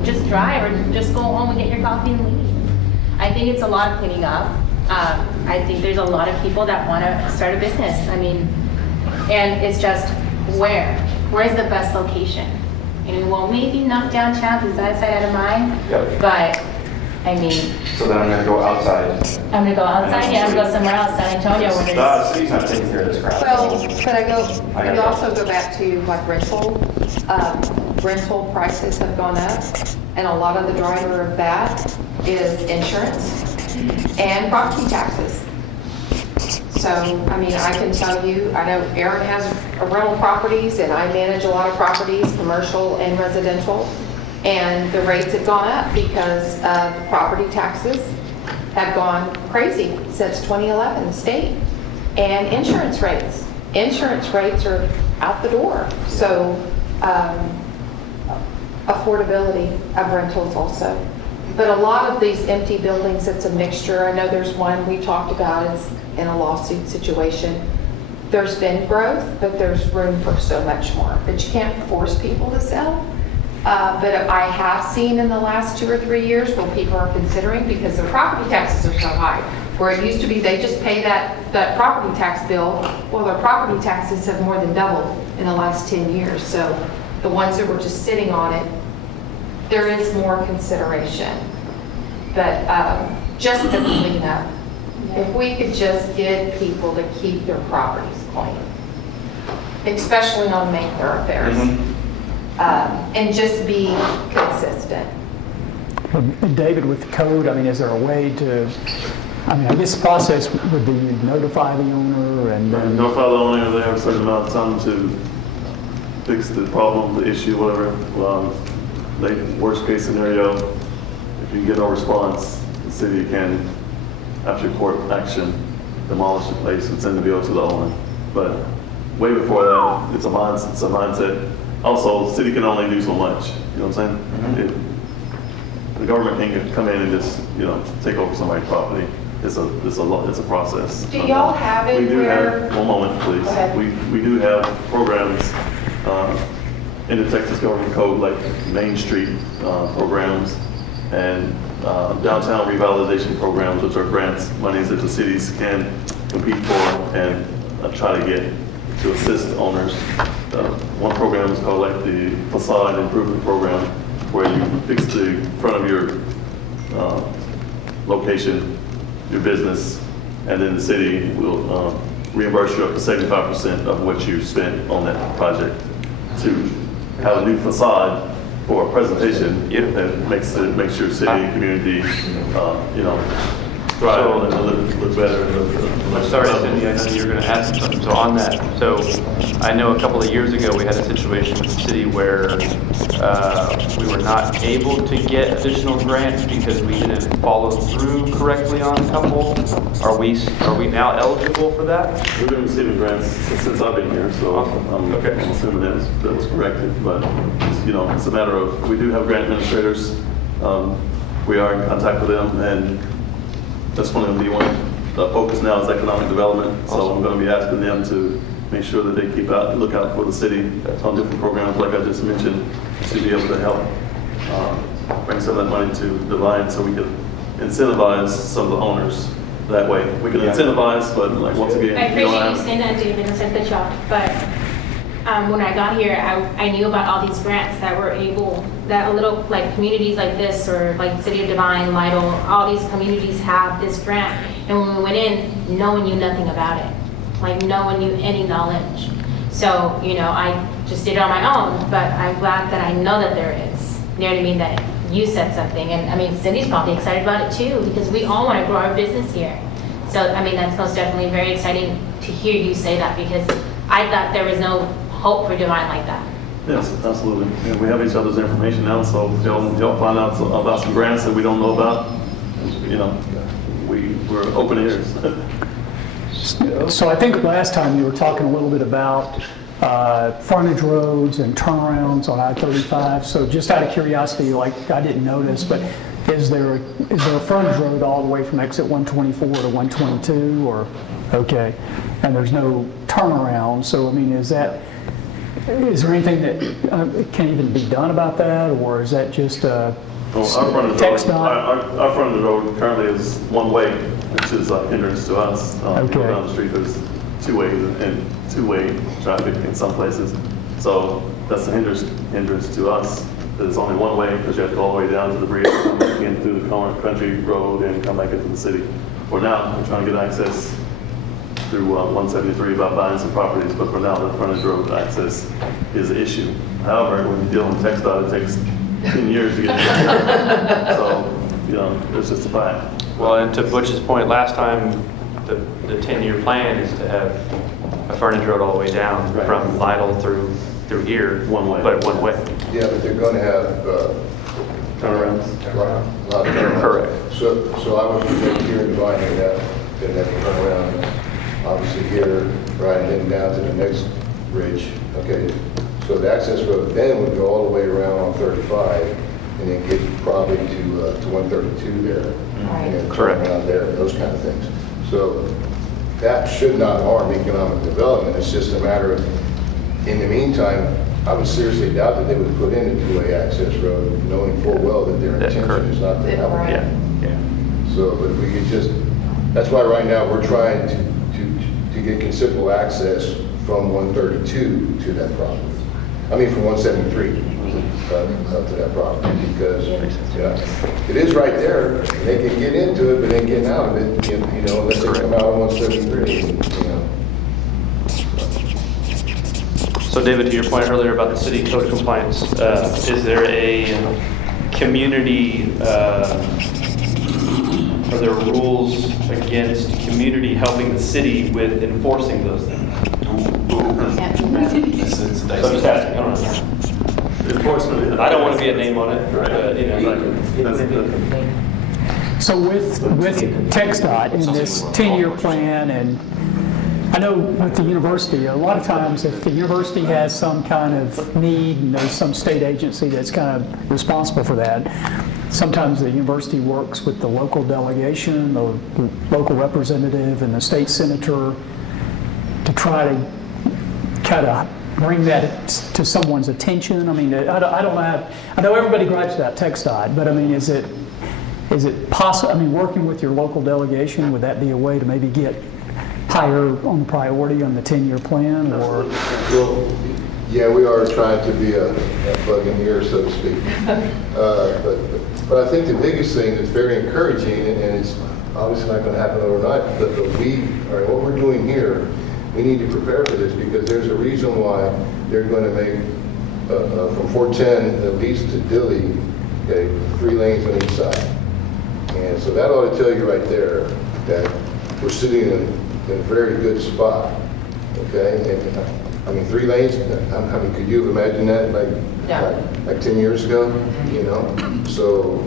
just drive or just go home and get your coffee and leave. I think it's a lot of cleaning up. I think there's a lot of people that want to start a business. I mean, and it's just where's the best location? And well, maybe not downtown because that's out of mind. Yep. But I mean, So then I'm gonna go outside. I'm gonna go outside. Yeah, I'm gonna go somewhere else, San Antonio, where The there's. city's not taking care of this crap. Well, but I you got also go back to like rental prices have gone up, and a lot of the driver of that is insurance and property taxes. So, I mean, I can tell you, I know Aaron has rental properties, and I manage a lot of properties, commercial and residential, and the rates have gone up because property taxes have gone crazy since 2011, the state, and insurance rates. Insurance rates are out the door. So affordability of rentals also. But a lot of these empty buildings, it's a mixture. I know there's one we talked about, it's in a lawsuit situation. There's been growth, but there's room for so much more. But you can't force people to sell. But I have seen in the last 2 or 3 years where people are considering, because their property taxes are so high, where it used to be they just pay that property tax bill. Well, their property taxes have more than doubled in the last 10 years. So the ones that were just sitting on it, there is more consideration. But just the cleanup, if we could just get people to keep their properties clean, especially on main thoroughfares, and just be consistent. And David, with the code, I mean, is there a way to, I mean, I guess the process would be you notify the owner and then. Notify the owner, they have a certain amount of time to fix the problem, the issue, whatever. Worst case scenario, if you get no response, the city can, after court action, demolish the place and send the bill to the owner. But way before that, it's a mindset. Also, the city can only do so much, you know what I'm saying? The government can't come in and just, take over somebody's property. It's a process. Do y'all have it We do where- have, one moment, please. Okay. We do have programs in the Texas Government Code, like Main Street programs and downtown revitalization programs, which are grants, monies that the cities can compete for and try to get to assist owners. One program is called like the facade improvement program, where you fix the front of your location, your business, and then the city will reimburse you up to 75% of what you spent on that project to have a new facade for a presentation that makes your city and community, thrive and look better. I'm sorry, Cindy, I know you were going to ask something. So on that, so I know a couple of years ago, we had a situation with the city where we were not able to get additional grants because we didn't follow through correctly on a couple. Are we now eligible for that? We've been receiving grants since I've been here, so I'm assuming that was corrected. But it's a matter of, we do have grant administrators. We are in contact with them, and that's one of the focus now is economic development. So I'm going to be asking them to make sure that they look out for the city on different programs, like I just mentioned, to be able to help bring some of that money to Devine, so we can incentivize some of the owners that way. We can incentivize, but like once again, I appreciate you saying that, David, and said the job, but when I got here, I knew about all these grants that were that little like communities like this, or like City of Devine, Lytle, all these communities have this grant. And when we went in, no one knew nothing about it. Like no one knew any knowledge. So, I just did it on my own, but I'm glad that I know that there is. You know what I mean? That you said something. And I mean, Cindy's probably excited about it too, because we all want to grow our business here. So, I mean, that's most definitely very exciting to hear you say that, because I thought there was no hope for Devine like that. yes, absolutely. And we have each other's information now, so y'all find out about some grants that we don't know about. We're open ears. So I think last time you were talking a little bit about frontage roads and turnarounds on I-35. So just out of curiosity, like I didn't notice, but is there a frontage road all the way from exit 124 to 122, or, okay, and there's no turnaround? So I mean, is there anything that can even be done about that, or is that just Our front of the road currently is one way, which is a hindrance to us. Okay. Down the street, there's two ways and two-way traffic in some places. So that's the hindrance to us. There's only one way, because you have to go all the way down to the bridge, come back in through the country road, and come back into the city. For now, we're trying to get access through 173 by buying some properties, but for now, the frontage road access is an issue. However, when you deal in TxDOT, it takes 10 years to get there. So, it's just a fact. Well, and to Butch's point, last time, the 10-year plan is to have a frontage road all the way down from Lytle through here. One way. But one way. Yeah, but they're going to have Turnarounds. Right, a lot of turnarounds. Correct. So I was here in Devine, didn't have to turn around. Obviously here, right, heading down to the next bridge. Okay, so the access road then would go all the way around on 35 and then get probably to 132 there. And then turn Correct. around there, those kind of things. So that should not harm economic development. It's just a matter of, in the meantime, I would seriously doubt that they would put in a two-way access road, knowing full well that their That's intention correct. is not to have one. Yeah. So, but if we could just, that's why right now we're trying to get considerable access from 132 to that property. I mean, from 173 up to that property, because it is right there. They can get into it, but they getting out of it, unless they come out on 173, So David, to your point earlier about the city code compliance, is there a community, are there rules against community helping the city with enforcing those things? So I'm just asking, I don't know. Enforcement. I don't want to be a name on it, So with TxDOT and this 10-year plan, and I know with the university, a lot of times if the university has some kind of need and there's some state agency that's kind of responsible for that, sometimes the university works with the local delegation, the local representative, and the state senator to try to kind of bring that to someone's attention. I mean, I don't have, I know everybody gripes about TechStot, but I mean, is it possible, I mean, working with your local delegation, would that be a way to maybe get higher on the priority on the 10-year plan, or? Well, yeah, we are trying to be a bug in the ear, so to speak. But I think the biggest thing that's very encouraging, and it's obviously not going to happen overnight, but what we're doing here, we need to prepare for this, because there's a reason why they're going to make, from 410 at least to Dilly, okay, 3 lanes on each side. And so that ought to tell you right there that we're sitting in a very good spot, okay? And I mean, 3 lanes, I mean, could you have imagined that like 10 years ago, you know? So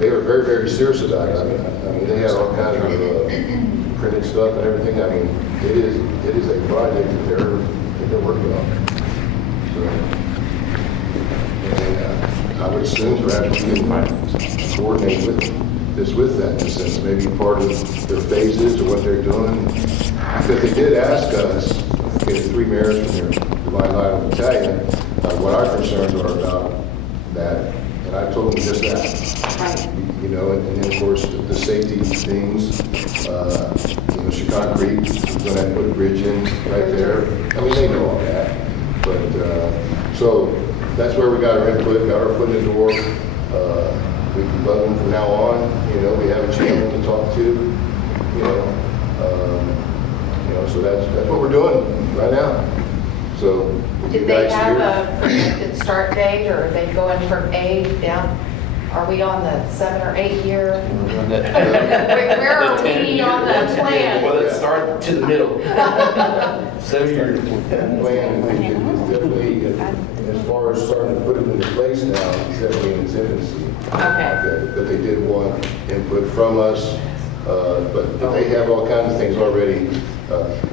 they were very, very serious about it. I mean, they had all kinds of printed stuff and everything. I mean, it is a project that they're working on. So, and I would assume perhaps we can coordinate with that, in a sense, maybe part of their phases or what they're doing. Because they did ask us, okay, the 3 mayors from your Devine Line Battalion, what our concerns are about that, and I told them just that. You know, and then of course the safety things, you know, Chicago Creek, we're going to put a bridge in right there. I mean, they know all that, but so that's where we got our input, got our foot in the door. We can bug them from now on. You know, we have a channel to talk to. You know, so that's what we're doing right now. So Did they have a projected start date, or are they going from A down? Are we on the 7 or 8 year? Where are we on the plan? Well, let's start to the middle. 7 years. plan is definitely, as far as starting to put it into place now, it's definitely in its infancy. Okay. But they did want input from us, but they have all kinds of things already.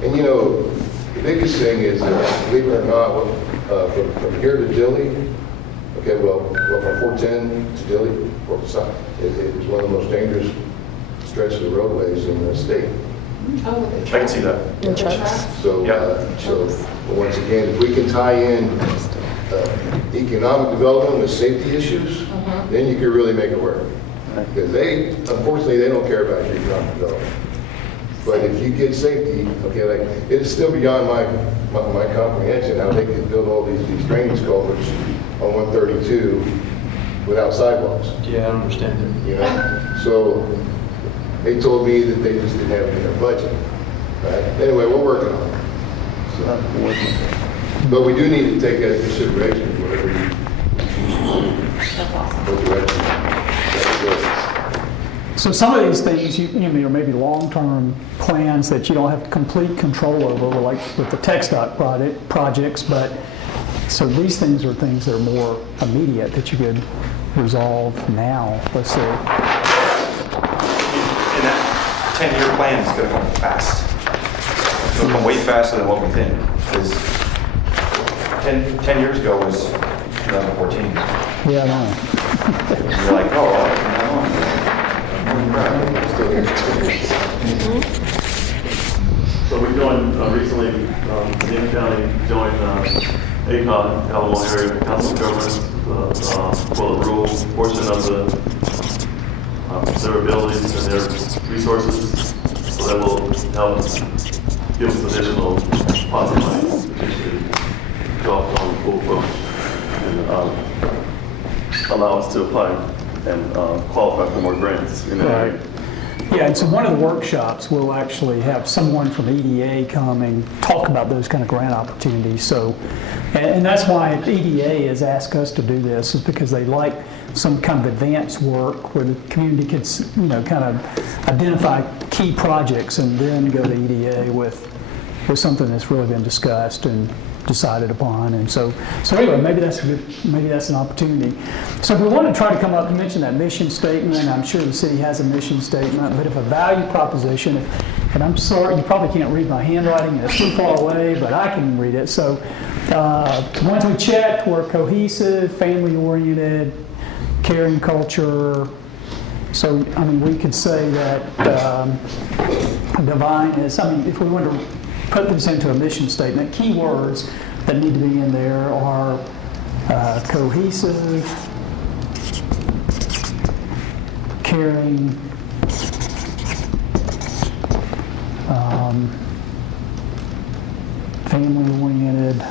And you know, the biggest thing is, believe it or not, from here to Dilly, okay, well, from 410 to Dilly, it's one of the most dangerous stretches of roadways in the state. Oh, I can see that. So, so once again, if we can tie in economic development with safety issues, then you can really make it work. Because unfortunately, they don't care about your economic development. But if you get safety, okay, like, it's still beyond my comprehension how they can build all these drainage culverts on 132 without sidewalks. Yeah, I don't understand it. You know, so they told me that they just didn't have it in their budget. Right? Anyway, we're working on it. So, but we do need to take that into consideration, whatever you choose to do. That's good. So some of these things, you know, maybe long-term plans that you don't have complete control over, like with the TechStot projects, but so these things are things that are more immediate that you could resolve now, let's say. And that 10-year plan is going to come fast. It'll come way faster than what we think. Because 10 years ago was 2014. Yeah, I know. You're like, oh, So we joined recently, Devine County joined ACON, California Area Council of Governments, for the rural portion of their abilities and their resources. So that will help give us additional positive money to go off on the full approach and allow us to apply and qualify for more grants in that area. Yeah, and so one of the workshops will actually have someone from EDA come and talk about those kind of grant opportunities. So, and that's why EDA has asked us to do this, is because they like some kind of advanced work where the community could, you know, kind of identify key projects and then go to EDA with something that's really been discussed and decided upon. And so anyway, maybe that's an opportunity. So if we want to try to come up and mention that mission statement, I'm sure the city has a mission statement, but if a value proposition, and I'm sorry, you probably can't read my handwriting, it's too far away, but I can read it. So the ones we checked were cohesive, family-oriented, caring culture. So, I mean, we could say that Devine is, I mean, if we want to put this into a mission statement, key words that need to be in there are cohesive, caring, family-oriented,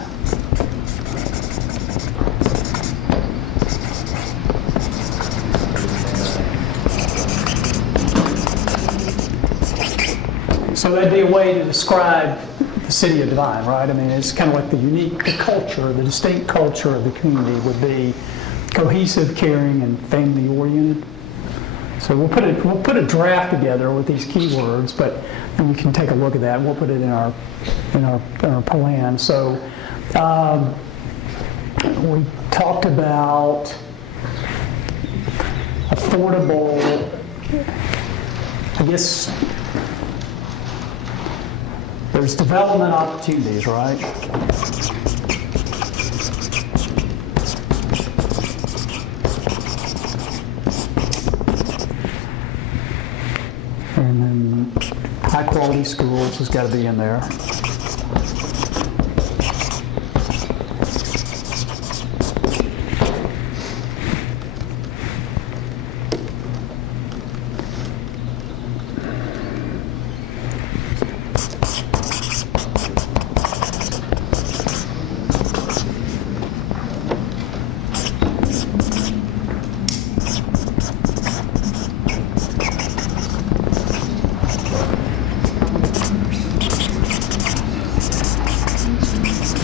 so that'd be a way to describe the city of Devine, right? I mean, it's kind of like the unique, the culture, the distinct culture of the community would be cohesive, caring, and family-oriented. So we'll put a draft together with these keywords, but then we can take a look at that. We'll put it in our plan. So we talked about affordable, I guess. There's development opportunities, right? And then high-quality schools has got to be in there.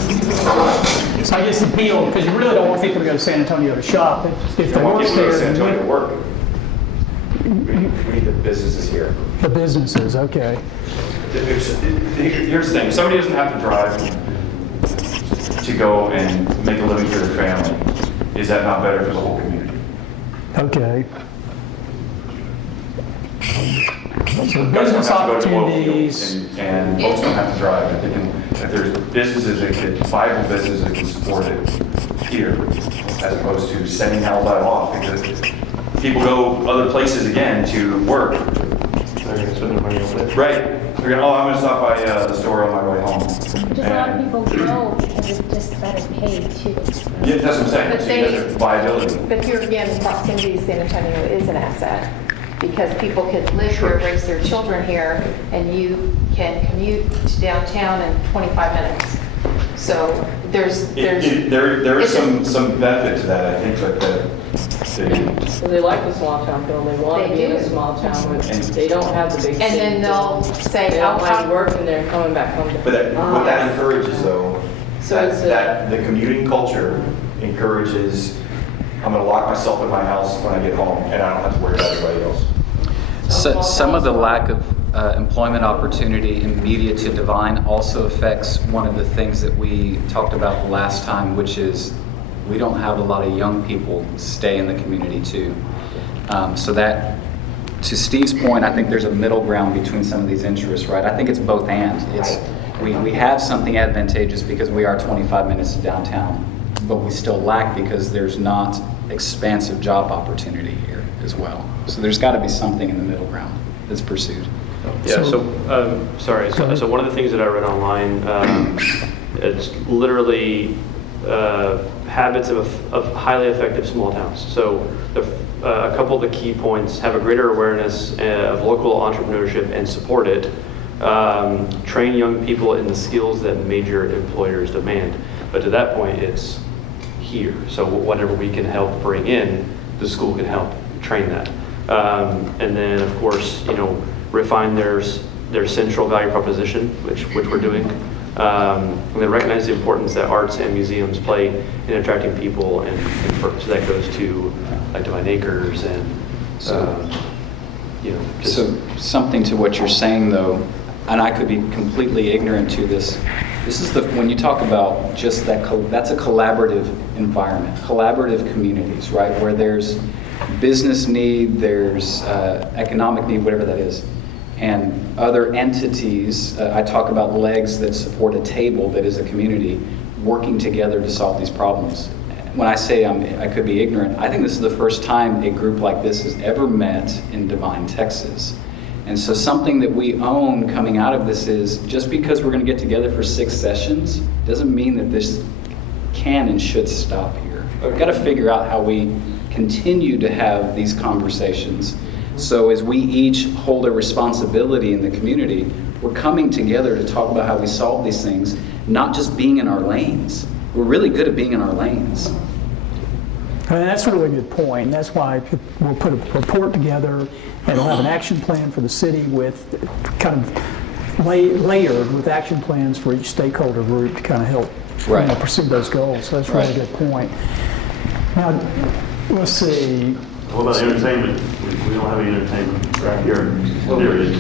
So I guess the appeal, because you really don't want people to go to San Antonio to shop. If the work's People go to there, San then Antonio to work. We need the businesses here. the businesses, okay. Here's the thing, somebody doesn't have to drive to go and make a living for their family. Is that not better for the whole community? Okay. So Guys don't business have to go to oil opportunities. fields, and folks don't have to drive. If there's businesses that can, viable businesses that can support it here, as opposed to sending all that off, because people go other places again to work. They're gonna spend their money over there. Right. They're gonna, I'm gonna stop by the store on my way home. Just a lot of people go because it's just better paid too. Yeah, that's what I'm saying. But So they- you guys are viability. But here again, proximity to San Antonio is an asset, because people could live here, raise their children here, and you can commute to downtown in 25 minutes. So there is There is some benefit to that, I think, but So they like the small town feel, they want to They be in a do. small town, but they don't have the big city. And then they'll say, They don't mind "Oh, working there and coming back home. what that encourages though, So it's a- that the commuting culture encourages, I'm gonna lock myself in my house when I get home and I don't have to worry about anybody else. So, some of the lack of employment opportunity immediate to Devine also affects one of the things that we talked about the last time, which is we don't have a lot of young people stay in the community too. So that, to Steve's point, I think there's a middle ground between some of these interests, right? I think it's both and. We have something advantageous because we are 25 minutes to downtown, but we still lack because there's not expansive job opportunity here as well. So there's got to be something in the middle ground that's pursued. Yeah, so one of the things that I read online, it's literally habits of highly effective small towns. So a couple of the key points: have a greater awareness of local entrepreneurship and support it. Train young people in the skills that major employers demand. But to that point, it's here. So whatever we can help bring in, the school can help train that. And then, of course, refine their central value proposition, which we're doing. And then recognize the importance that arts and museums play in attracting people and firms. So that goes to like Devine Acres and, just. So something to what you're saying though, and I could be completely ignorant to this. This is when you talk about just that, that's a collaborative environment, collaborative communities, right? Where there's business need, there's economic need, whatever that is, and other entities. I talk about legs that support a table that is a community working together to solve these problems. when I say I could be ignorant, I think this is the first time a group like this has ever met in Devine, Texas. And so something that we own coming out of this is, just because we're going to get together for 6 sessions, doesn't mean that this can and should stop here. We've got to figure out how we continue to have these conversations. So as we each hold a responsibility in the community, we're coming together to talk about how we solve these things, not just being in our lanes. We're really good at being in our lanes. And that's a really good point. And that's why we'll put a report together and we'll have an action plan for the city with kind of layered with action plans for each stakeholder group to kind of help pursue those goals. So that's a really good point. Now, let's see. What about entertainment? We don't have any entertainment right here, period,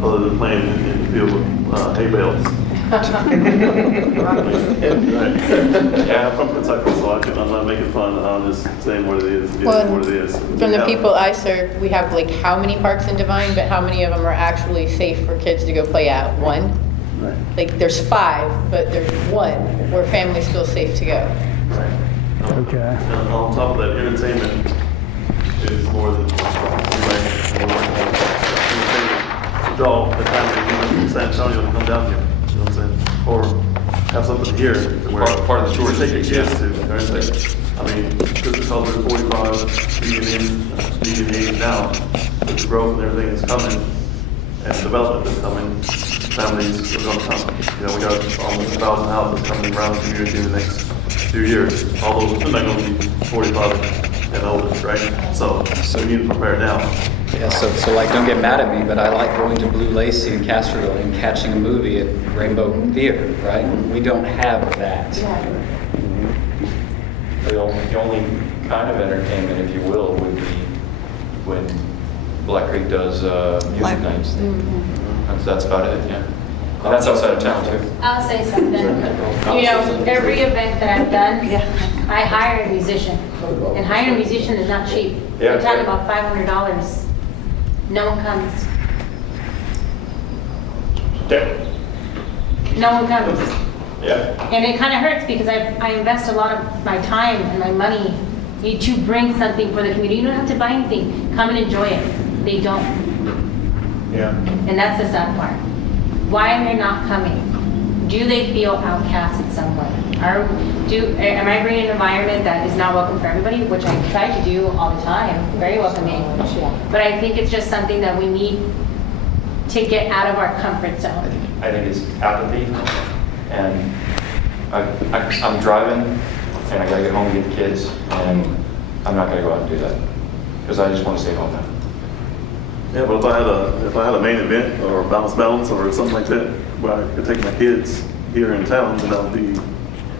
other than playing in the field with hay bales. Yeah, I'm from Kentucky, so I'm not making fun. I'm just saying what it is. What it is. From the people I serve, we have like how many parks in Devine, but how many of them are actually safe for kids to go play at? 1? Right. Like there's 5, but there's 1 where families feel safe to go. Right. Okay. And on top of that, entertainment is more than draw the family from San Antonio to come down here. You know what I'm saying? Or have something here where Part of the tour take your kids to. Right? I mean, just because we're 45, being in age now, with the growth and everything that's coming, and the development that's coming, families are going to come. You know, we got almost 1,000 houses coming around the community in the next few years. All those are not going to be 45 and older, right? So we need to prepare now. Yeah, so like, don't get mad at me, but I like going to Blue Lacy and Castroville and catching a movie at Rainbow Theater, right? We don't have that. The only kind of entertainment, if you will, would be when Black Creek does music nights. That's about it, yeah. And that's outside of town too. I'll say something. You know, every event that I've done, I hire a musician. And hiring a musician is not cheap. Yeah. We're talking about $500. No one comes. No one comes. Yeah. And it kind of hurts because I invest a lot of my time and my money to bring something for the community. You don't have to buy anything. Come and enjoy it. They don't. Yeah. And that's the sad part. Why are they not coming? Do they feel outcasted somewhere? Am I bringing an environment that is not welcome for everybody, which I try to do all the time, very welcoming. But I think it's just something that we need to get out of our comfort zone. I think it's apathy, and I'm driving, and I gotta get home and get the kids, and I'm not gonna go out and do that, because I just want to stay home now. Yeah, but if I had a main event or a balance or something like that, where I could take my kids here in town, then that would be,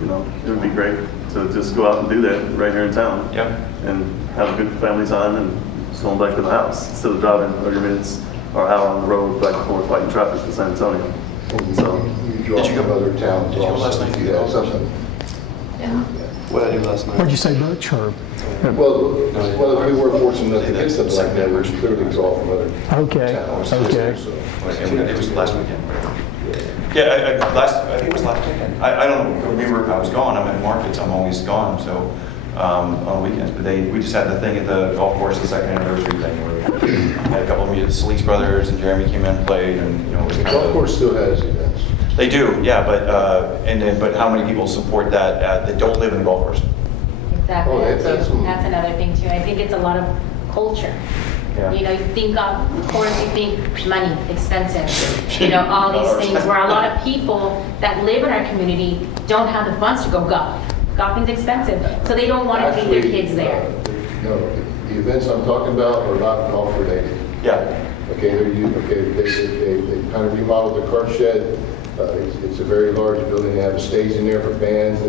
you know, it would be great to just go out and do that right here in town. Yep. And have a good family time and just going back to the house instead of driving 30 minutes or an hour on the road back and forth fighting traffic to San Antonio. So, You draw from other towns. Did you go last night? You have something. What did I do last night? What'd you say, Butch? Or? Well, if we were fortunate enough to get something like that, we clearly draw from other Okay, towns. okay. So. It was last weekend. Yeah, I think it was last weekend. I don't remember I was gone. I'm at markets. I'm always gone. So on weekends, but we just had the thing at the golf course, the second anniversary thing, where we had a couple of Saleeks brothers and Jeremy came in and played, and you know, it was The kind golf of, course still has events. They do, yeah, but how many people support that that don't live in the golf course? Exactly. Oh, that's Another thing too. I think it's a lot of culture. Yeah. You know, you think of course, you think money, expensive, you know, all these things where a lot of people that live in our community don't have the funds to go golf. Golfing's expensive, so they don't want to take their kids there. No, the events I'm talking about are not golf related. Yeah. Okay, they kind of remodeled the cart shed. It's a very large building. They have a stage in there for bands.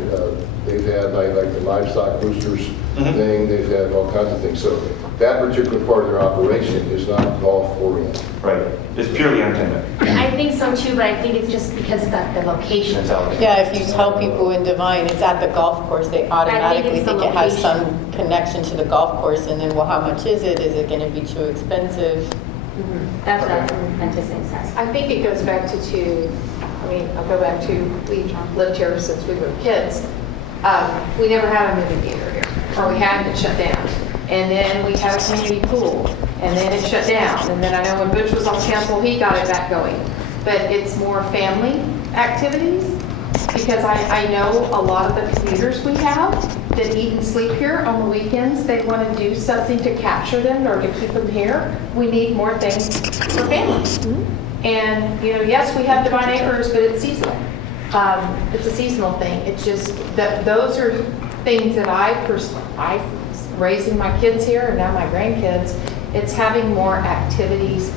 They've had like the livestock boosters thing. They've had all kinds of things. So that particular part of their operation is not golf oriented. Right. It's purely entertainment. I think so too, but I think it's just because it's at the location. Yeah, if you tell people in Devine it's at the golf course, they automatically it's the think it has location. some connection to the golf course, and then, well, how much is it? Is it going to be too expensive? That's what I meant to say, sorry. I think it goes back to, I mean, I'll go back to, we lived here since we were kids. We never had a movie theater here, or we had it shut down. And then we had a community pool, and then it shut down. And then I know when Butch was on council, he got it back going. But it's more family activities, because I know a lot of the commuters we have that eat and sleep here on the weekends, they want to do something to capture them or to keep them here. We need more things for families. And, you know, yes, we have Devine Acres, but it's seasonal. It's a seasonal thing. It's just that those are things that I raising my kids here and now my grandkids, it's having more activities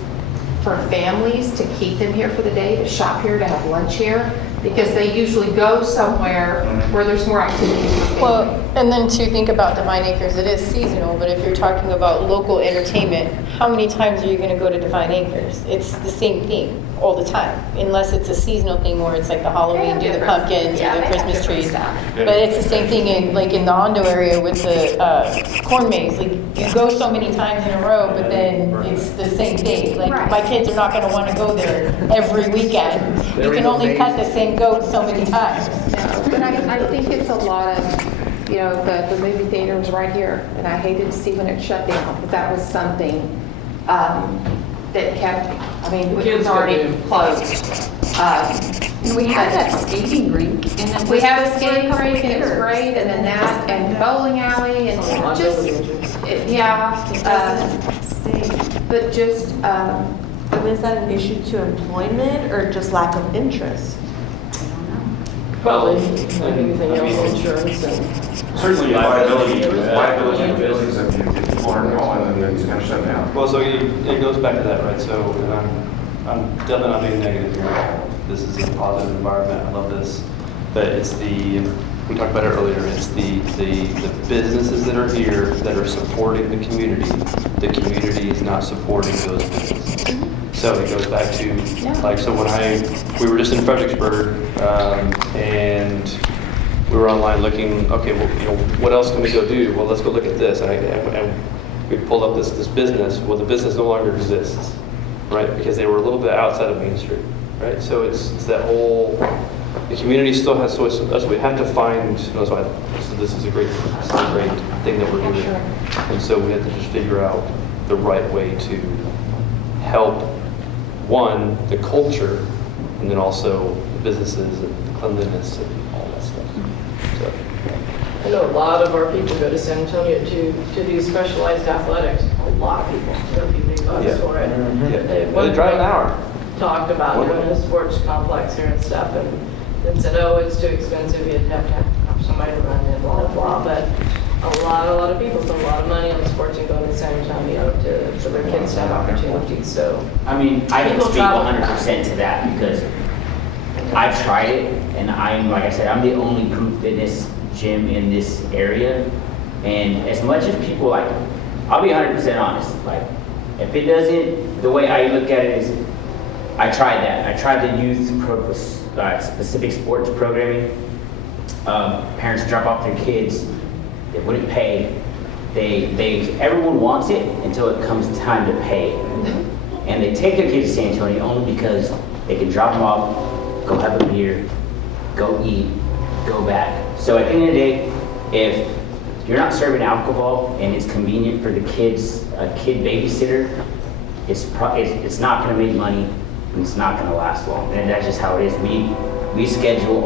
for families to keep them here for the day, to shop here, to have lunch here, because they usually go somewhere where there's more activities for families. Well, and then to think about Devine Acres, it is seasonal, but if you're talking about local entertainment, how many times are you going to go to Devine Acres? It's the same thing all the time, unless it's a seasonal thing where it's like the Halloween, do the pumpkins or the Christmas trees. But it's the same thing in like in the Hondo area with the corn maze. Like you go so many times in a row, but then it's the same thing. Like my kids are not going to want to go there every weekend. You can only cut the same goat so many times. No, but I think it's a lot of, you know, the movie theater was right here, and I hated to see when it shut down, because that was something that kept, I mean, it was already closed. We had that skating rink. We have a skating rink, and it's great, and then that, and bowling alley, and just, but just, And is that an issue to employment or just lack of interest? Probably, like anything else, insurance and. Certainly liability of buildings, if people aren't going, then it's gonna shut down. Well, so it goes back to that, right? So and I'm definitely not being negative here. This is a positive environment. I love this. But it's we talked about it earlier, it's the businesses that are here that are supporting the community. The community is not supporting those businesses. So it goes back to, like, so when we were just in Fredericksburg, and we were online looking, okay, well, you know, what else can we go do? Well, let's go look at this. And we pulled up this business. Well, the business no longer exists, right? Because they were a little bit outside of Main Street, right? So it's that whole, the community still has, so we have to find, so this is a great thing that we're doing. And so we have to just figure out the right way to help, one, the culture, and then also the businesses and the cleanliness and all that stuff. So, I know a lot of our people go to San Antonio to do specialized athletics. A lot of people. There are people who go for it. They drive an hour. Talked about doing a sports complex here and stuff, and said, oh, it's too expensive. You'd have to have somebody to run it, blah, blah, blah. But a lot of people spend a lot of money on sports and going to San Antonio for their kids to have opportunities. So, I mean, I can people speak travel. 100% to that because I've tried it, and like I said, I'm the only group fitness gym in this area. And as much as people like, I'll be 100% honest. Like, if it doesn't, the way I look at it is, I tried that. I tried the youth specific sports programming. Parents drop off their kids. They wouldn't pay. Everyone wants it until it comes time to pay. And they take their kids to San Antonio only because they can drop them off, go have a beer, go eat, go back. So at the end of the day, if you're not serving alcohol and it's convenient for the kids, a kid babysitter, it's not going to make money and it's not going to last long. And that's just how it is. We schedule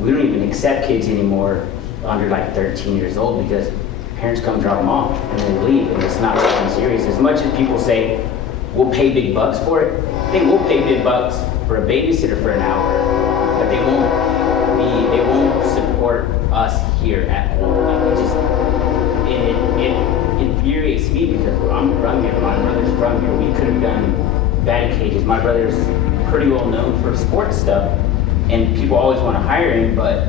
we don't even accept kids anymore under like 13 years old because parents come drop them off and then leave, and it's not taken serious. As much as people say we'll pay big bucks for it, I think we'll pay big bucks for a babysitter for an hour, but they won't support us here at home. Like it infuriates me because I'm from here, my brother's from here. We could have done batting cages. My brother's pretty well known for sports stuff, and people always want to hire him, but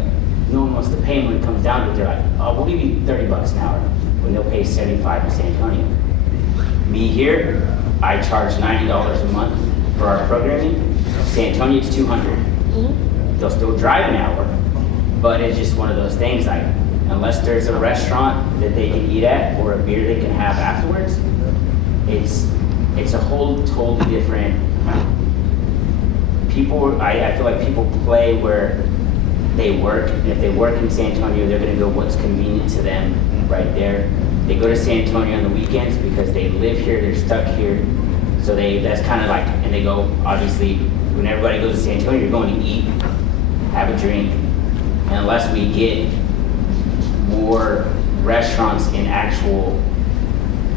no one wants to pay him when it comes down to it. They're like, oh, we'll give you $30 an hour when they'll pay $75 in San Antonio. Me here, I charge $90 a month for our programming. San Antonio, it's $200. They'll still drive an hour, but it's just one of those things, like, unless there's a restaurant that they can eat at or a beer they can have afterwards, it's a whole totally different. I feel like people play where they work. And if they work in San Antonio, they're gonna go what's convenient to them right there. They go to San Antonio on the weekends because they live here, they're stuck here. So that's kind of like, and they go, obviously, when everybody goes to San Antonio, you're going to eat, have a drink. And unless we get more restaurants in actual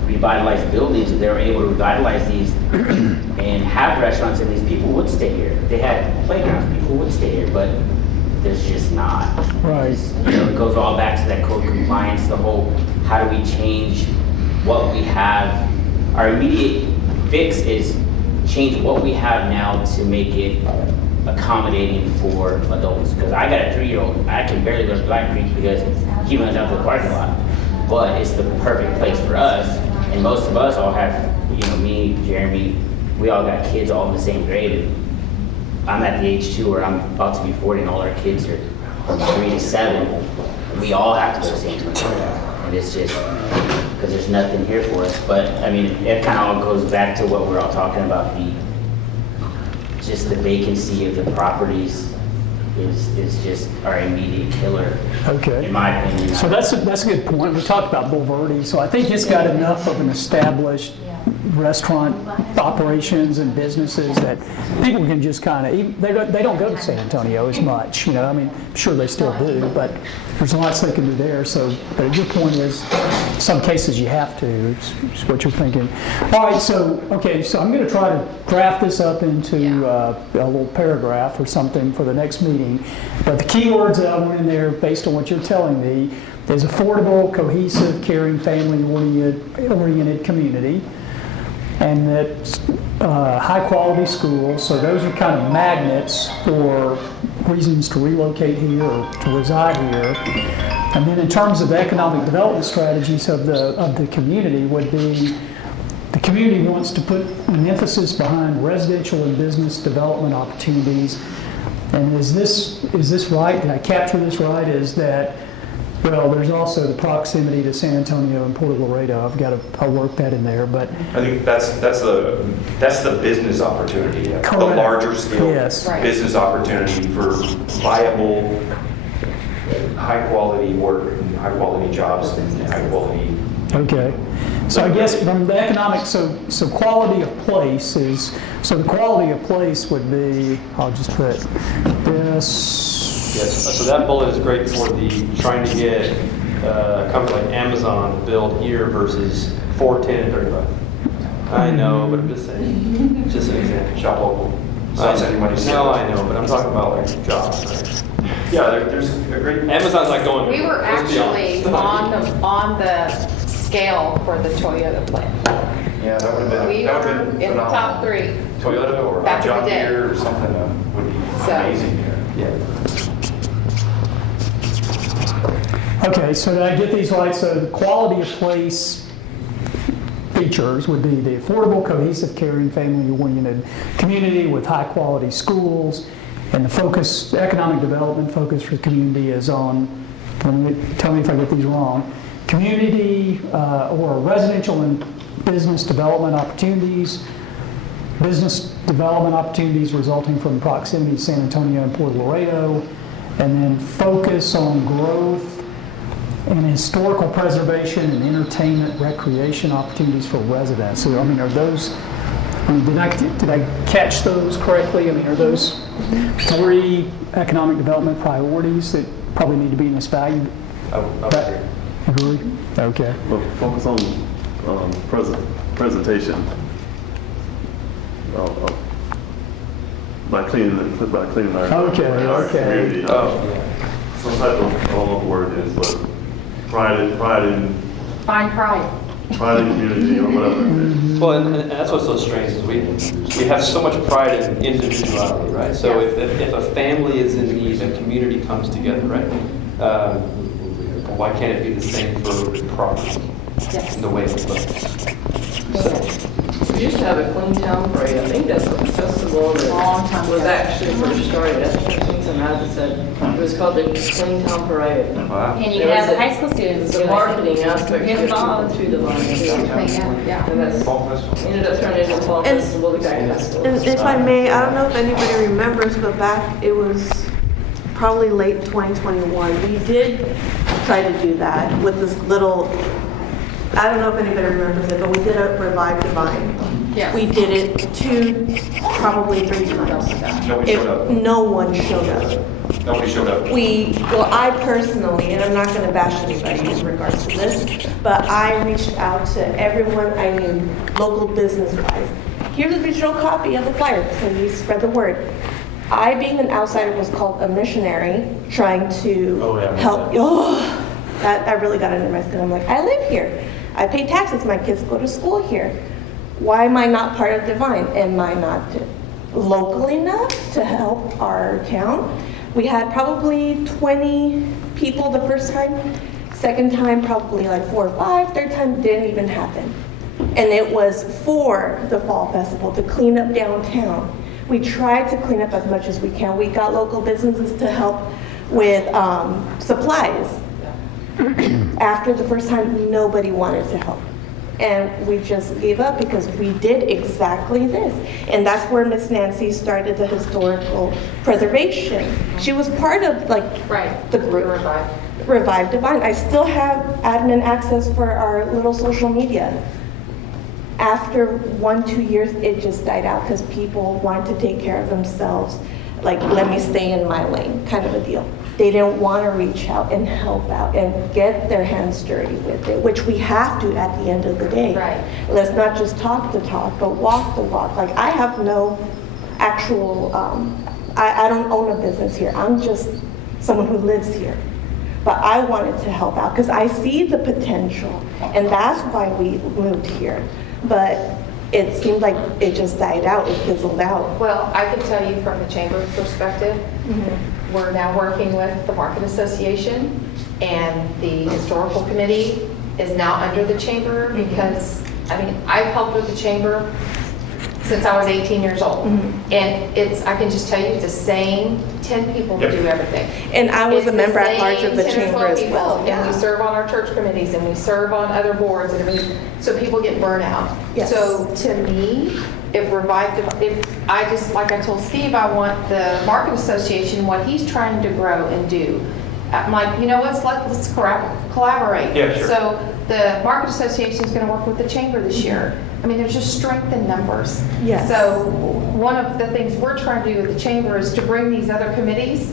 revitalized buildings, if they were able to revitalize these and have restaurants, and these people would stay here. If they had playgrounds, people would stay here, but there's just not. Right. You know, it goes all back to that code compliance, the whole, how do we change what we have? Our immediate fix is change what we have now to make it accommodating for adults. Because I got a 3-year-old, I can barely go to Black Creek because he runs out to the parking lot. But it's the perfect place for us. And most of us all have, you know, me, Jeremy, we all got kids all in the same grade. And I'm at the age too where I'm about to be 40 and all our kids are from 3 to 7. We all have to go to San Antonio. And it's just, because there's nothing here for us. But I mean, it kind of all goes back to what we're all talking about, just the vacancy of the properties is just our immediate killer, Okay. in my opinion. So that's a good point. We talked about Boulevardy, so I think it's got enough of an established restaurant operations and businesses that people can just kind of, they don't go to San Antonio as much, you know, I mean, I'm sure they still do, but there's lots they can do there. So, but your point is, some cases you have to, is what you're thinking. All right, so, okay, so I'm going to try to draft this up into a little paragraph or something for the next meeting. But the key words that I want in there, based on what you're telling me, is affordable, cohesive, caring, family-oriented community, and that high-quality schools. So those are kind of magnets for reasons to relocate here or to reside here. And then in terms of the economic development strategies of the community would be, the community wants to put an emphasis behind residential and business development opportunities. And is this right? Did I capture this right? Is that, well, there's also the proximity to San Antonio and Port Laredo. I'll work that in there, but. I think that's the business opportunity, the Correct. larger scale Yes. Right. business opportunity for viable, high quality work, and high quality jobs, and high quality. Okay. So I guess from the economic, so quality of place is, so the quality of place would be, I'll just put this. Yes, so that bullet is great for trying to get a company like Amazon to build here versus 410 and 35. I know, but I'm just saying, just an example. Shop local. Not sending money. No, I know, but I'm talking about like jobs, right? Yeah, there's a great. Amazon's not going. We were let's be actually honest. on the scale for the Toyota plant. Yeah, that would have been. We that were would've been in the top phenomenal. 3. Toyota or Back in the John day. Deere or something would be So- amazing. Yeah. Okay, so did I get these right? So the quality of place features would be the affordable, cohesive, caring, family-oriented community with high-quality schools, and the focus, economic development focus for the community is on, tell me if I get these wrong, community or residential and business development opportunities resulting from proximity to San Antonio and Port Laredo, and then focus on growth and historical preservation and entertainment, recreation opportunities for residents. So, I mean, are those, did I catch those correctly? I mean, are those 3 economic development priorities that probably need to be in this value? I would agree. Agree? Okay. Well, focus on presentation. By cleaning our Okay. community. Some type of, I don't know what the word is, but pride in Find pride. community or whatever. Well, and that's what's so strange is we have so much pride in individuality, right? So if a family is in need, a community comes together, right? Why can't it be the same for property? Yes. The way it looks. We used to have a Clean Town Parade. I think that's a festival Long time that was ago. actually first started. I think Kingston Madison said it was called the Clean Town Parade. Wow. And you There can have was the high school students do The it. marketing aspect Get involved. to the line. Yeah. And that's ended up turning into a fall And- festival, the guy festival. And if I may, I don't know if anybody remembers, but back it was probably late 2021, we did try to do that with this little, I don't know if anybody remembers it, but we did a Revive Devine. Yes. We did it 2, probably 3 times. Nobody showed up. No one showed up. Nobody showed up. Well, I personally, and I'm not going to bash anybody in regards to this, but I reached out to everyone I knew, local business-wise. Here's a digital copy of the flyer, please spread the word. I, being an outsider, was called a missionary, trying to help. That really got under my skin. I'm like, I live here. I pay taxes. My kids go to school here. Why am I not part of Devine? Am I not local enough to help our town? We had probably 20 people the first time. Second time, probably like 4 or 5. Third time, didn't even happen. And it was for the fall festival to clean up downtown. We tried to clean up as much as we can. We got local businesses to help with supplies. After the first time, nobody wanted to help. And we just gave up because we did exactly this. And that's where Miss Nancy started the historical preservation. She was part of the group. Revive Devine. I still have admin access for our little social media. After 1-2 years, it just died out because people wanted to take care of themselves. Like, let me stay in my lane, kind of a deal. They didn't want to reach out and help out and get their hands dirty with it, which we have to at the end of the day. Right. Let's not just talk the talk, but walk the walk. Like, I have no actual, I don't own a business here. I'm just someone who lives here. But I wanted to help out because I see the potential, and that's why we moved here. But it seemed like it just died out, it fizzled out. Well, I can tell you from the chamber's perspective, we're now working with the Market Association, and the Historical Committee is now under the chamber because, I mean, I've helped with the chamber since I was 18 years old. And I can just tell you, it's the same 10 people who do everything. And I was It's a member at large same of the 10 or chamber 12 as people, well. And we serve on our church committees, and we serve on other boards and everything, so people get burnt out. Yes. So to me, if I just, like I told Steve, I want the Market Association, what he's trying to grow and do. I'm like, you know what, let's collaborate. Yeah, sure. So the Market Association is going to work with the chamber this year. I mean, there's just strength in numbers. Yes. So one of the things we're trying to do with the chamber is to bring these other committees,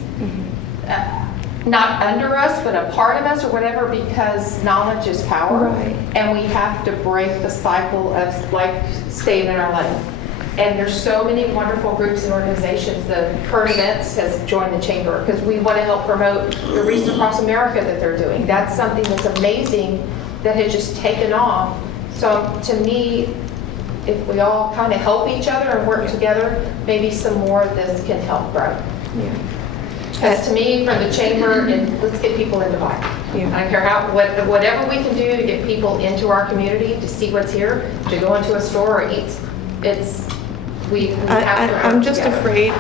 not under us, but a part of us or whatever, because knowledge is power. Right. And we have to break the cycle of like staying in our lane. And there's so many wonderful groups and organizations. The Current Events has joined the chamber because we want to help promote the Reason Across America that they're doing. That's something that's amazing that has just taken off. So to me, if we all kind of help each other and work together, maybe some more of this can help grow. Yeah. Because to me, from the chamber, let's get people in Devine. Yeah. I don't care whatever we can do to get people into our community, to see what's here, to go into a store or eat. We have to I'm work just together. afraid,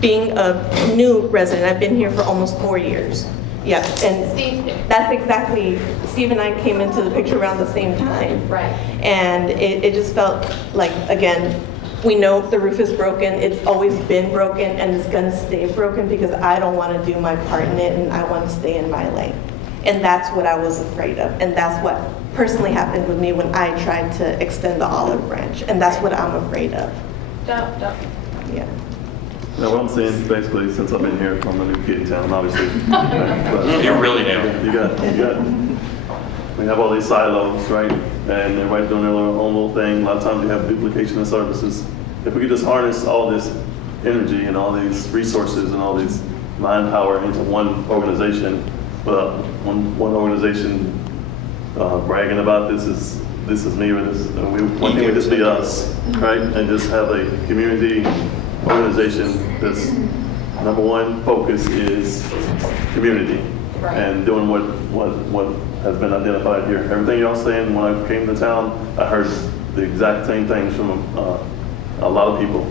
being a new resident, I've been here for almost 4 years. Yeah, and Steve, that's exactly, Steve and I came into the picture around the same time. right. And it just felt like, again, we know the roof is broken, it's always been broken, and it's gonna stay broken because I don't wanna do my part in it and I wanna stay in my lane. And that's what I was afraid of, and that's what personally happened with me when I tried to extend the olive branch, and that's what I'm afraid of. Don't. Yeah. Now, what I'm saying is basically, since I've been here, I'm a new kid in town, obviously. But You're really new. You got, we have all these silos, right? And everybody's doing their own little thing. A lot of times we have duplication of services. If we could just harness all this energy and all these resources and all these mind power into one organization, without one organization bragging about this is me or this, one thing would just be us, right? And just have a community organization that's number one focus is community. Right. And doing what has been identified here. Everything y'all saying, when I came to town, I heard the exact same things from a lot of people,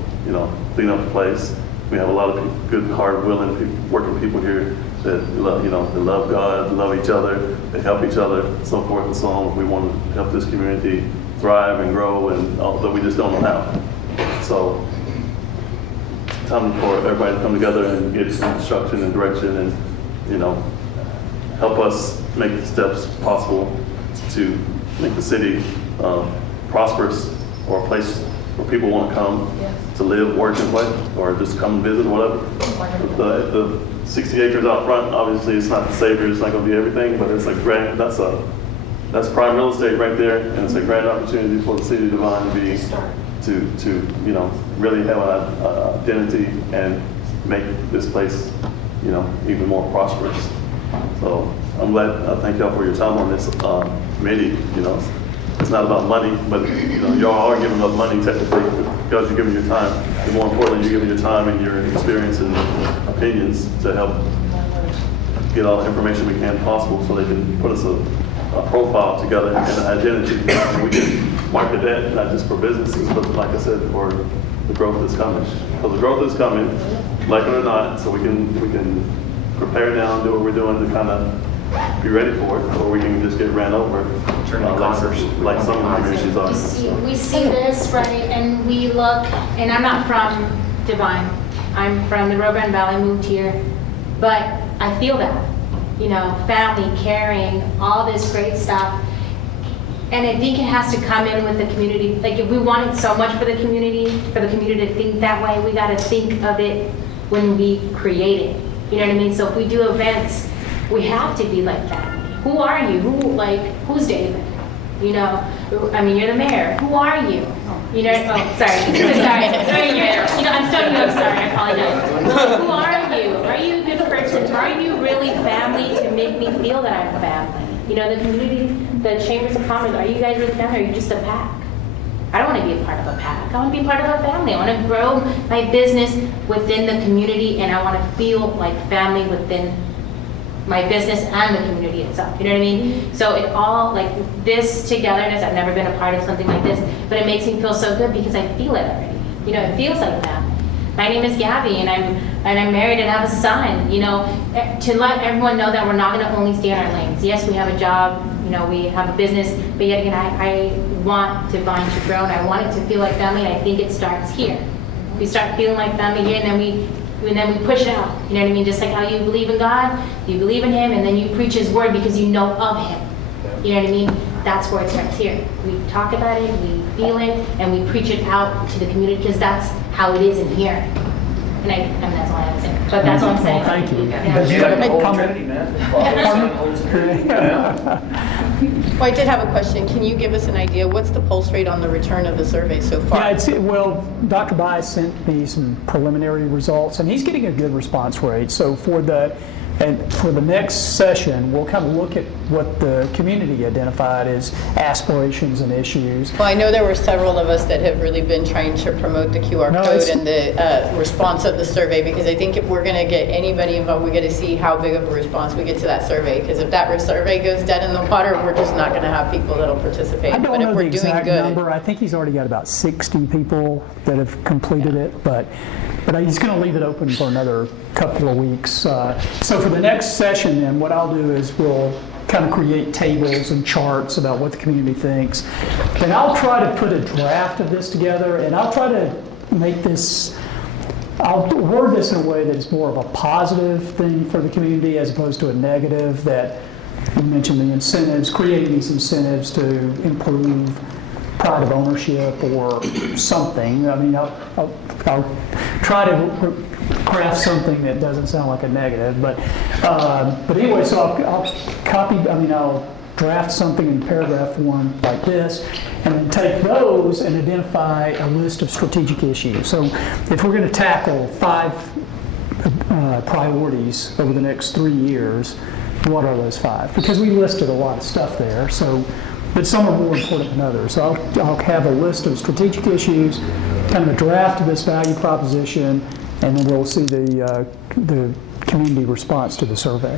clean up the place. We have a lot of good, hard, willing, working people here that love, they love God, love each other, they help each other, so forth and so on. We want to help this community thrive and grow, and although we just don't know how. So time for everybody to come together and get some instruction and direction and, you know, help us make the steps possible to make the city prosperous, or a place where people want to come to live, work, and play, or just come and visit, whatever. If the 60 acres out front, obviously it's not the savior, it's not going to be everything, but it's a grand, that's prime real estate right there, and it's a grand opportunity for the city of Devine to be, to you know, really have an identity and make this place, you know, even more prosperous. So I'm glad, thank y'all for your time on this committee. You know, it's not about money, but you know, y'all are giving up money technically because you're giving your time. And more importantly, you're giving your time and your experience and opinions to help get all the information we can possible, so they can put us a profile together and an identity. And we can market that not just for businesses, but like I said, for the growth that's coming. So the growth is coming, like it or not. So we can prepare now and do what we're doing to kind of be ready for it, or we can just get ran over, like some of the communities are. We see this, right, and we look, and I'm not from Devine. I'm from the Rio Grande Valley, moved here, but I feel that, you know, family, caring, all this great stuff. And I think it has to come in with the community. Like, if we want it so much for the community to think that way, we got to think of it when we create it. You know what I mean? So if we do events, we have to be like that. Who are you? Who's David? You know, I mean, you're the mayor. Who are you? You know, oh, sorry. Sorry. You know, I'm starting up, sorry, I apologize. Who are you? Are you a good person? Are you really family to make me feel that I'm family? You know, the community, the chambers of commerce, are you guys really family, or are you just a pack? I don't want to be a part of a pack. I want to be part of a family. I want to grow my business within the community, and I want to feel like family within my business and the community itself. You know what I mean? So it all, like, this togetherness, I've never been a part of something like this, but it makes me feel so good because I feel it already. You know, it feels like family. My name is Gabby, and I'm married and have a son. You know, to let everyone know that we're not going to only stay in our lanes. Yes, we have a job, you know, we have a business, but yet again, I want Devine to grow, and I want it to feel like family, and I think it starts here. We start feeling like family here, and then we push it out. You know what I mean? Just like how you believe in God, you believe in Him, and then you preach His word because you know of Him. You know what I mean? That's where it starts here. We talk about it, we feel it, and we preach it out to the community because that's how it is in here. And that's all I have to say. But that's all I'm saying. Well, thank you. Yeah. You got the whole Trinity, man. Well, I did have a question. Can you give us an idea, what's the pulse rate on the return of the survey so far? Yeah, well, Dr. Bias sent me some preliminary results, and he's getting a good response rate. So for the next session, we'll kind of look at what the community identified as aspirations and issues. Well, I know there were several of us that have really been trying to promote the QR code and the response of the survey, because I think if we're going to get anybody involved, we got to see how big of a response we get to that survey. Because if that survey goes dead in the water, we're just not going to have people that'll participate. I don't but know if we're the doing exact good, number. I think he's already got about 60 people that have completed it, but he's going to leave it open for another couple of weeks. So for the next session, then, what I'll do is we'll kind of create tables and charts about what the community thinks. And I'll try to put a draft of this together, and I'll try to make this, I'll word this in a way that is more of a positive thing for the community as opposed to a negative. That you mentioned the incentives, creating these incentives to improve pride of ownership or something. I mean, I'll try to craft something that doesn't sound like a negative, but anyway, so I'll draft something in paragraph form like this, and then take those and identify a list of strategic issues. So if we're going to tackle 5 priorities over the next 3 years, what are those 5? Because we listed a lot of stuff there, but some are more important than others. So I'll have a list of strategic issues, kind of a draft of this value proposition, and then we'll see the community response to the survey.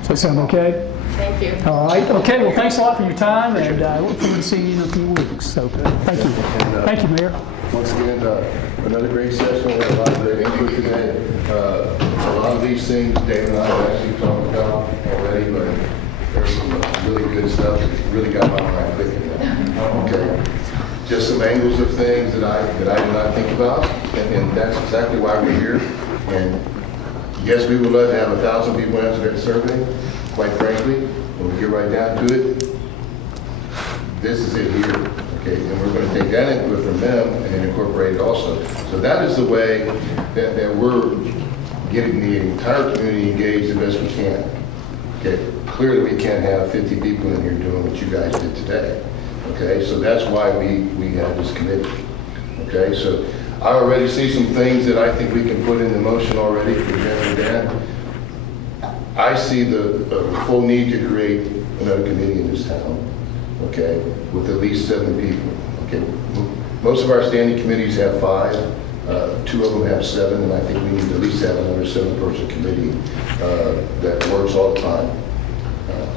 Does that sound okay? thank you. All right. Okay. Well, thanks a lot for your time, and I look forward to seeing you in a few weeks. So thank you. Thank you, Mayor. Once again, another great session. We had a lot of great input today. A lot of these things Dave and I have actually talked about already, but there's some really good stuff that really got my mind thinking. Okay. just some angles of things that I did not think about, and that's exactly why we're here. And yes, we would love to have 1,000 people answer that survey. Quite frankly, when we get right down to it, this is it here, okay? And we're going to take that input from them and then incorporate it also. So that is the way that we're getting the entire community engaged the best we can. Okay, clearly we can't have 50 people in here doing what you guys did today. Okay, so that's why we have this committee. Okay, so I already see some things that I think we can put into motion already for Jen and Dan. I see the full need to create another committee in this town, okay, with at least 7 people. Okay, most of our standing committees have 5. 2 of them have 7, and I think we need to at least have another 7-person committee that works all the time.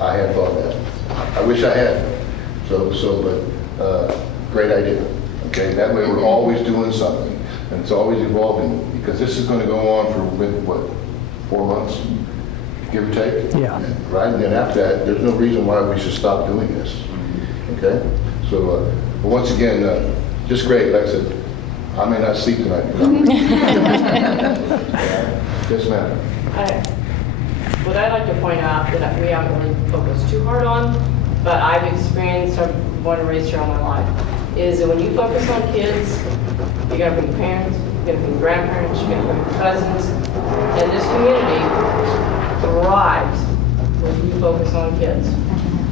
I had thought that. I wish I had. But great idea. Okay, that way we're always doing something, and it's always evolving, because this is going to go on for what, 4 months, give or take. Yeah. Right, and then after that, there's no reason why we should stop doing this. Okay, so but once again, just great. Like I said, I may not sleep tonight. Yes, ma'am. What I'd like to point out that we haven't really focused too hard on, but I've experienced, I've born and raised here all my life, is that when you focus on kids, you gotta bring parents, you gotta bring grandparents, you gotta bring cousins, and this community thrives when you focus on kids.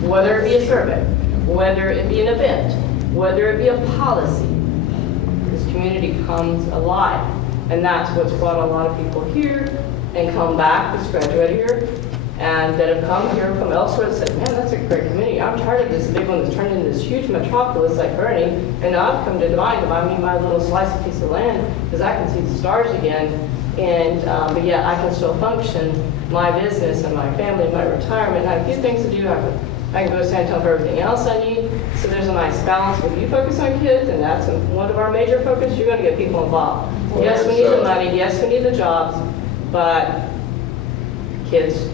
Whether it be a survey, whether it be an event, whether it be a policy, this community comes alive. And that's what's brought a lot of people here and come back, that's graduated here, and that have come here from elsewhere and said, man, that's a great community. I'm tired of this big one that's turned into this huge metropolis like Bernie, and now I've come to Devine to buy me my little slice of piece of land because I can see the stars again, and but yet I can still function my business and my family and my retirement. I have a few things to do. I can go to San Antonio for everything else I need. So there's a nice balance. When you focus on kids, and that's one of our major focus, you're going to get people involved. Yes, we need the money. Yes, we need the jobs, but kids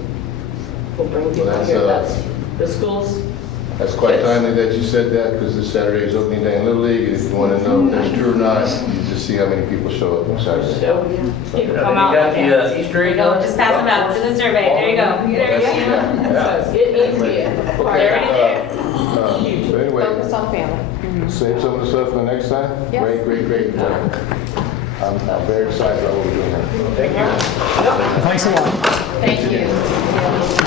will bring people here. That's the schools. That's quite kids. timely that you said that, because this Saturday is opening day in Little League. If you want to know if that's true or not, you just see how many people show up on Saturday. So people come out. got the Easter egg? Go, just pass them out to the survey. There you go. There you go. So it needs to be Already there. So anyway, Focus on family. save some of the stuff for the next time? Yes. Great. I'm very excited about what we're doing here. Thanks a lot. Thank you.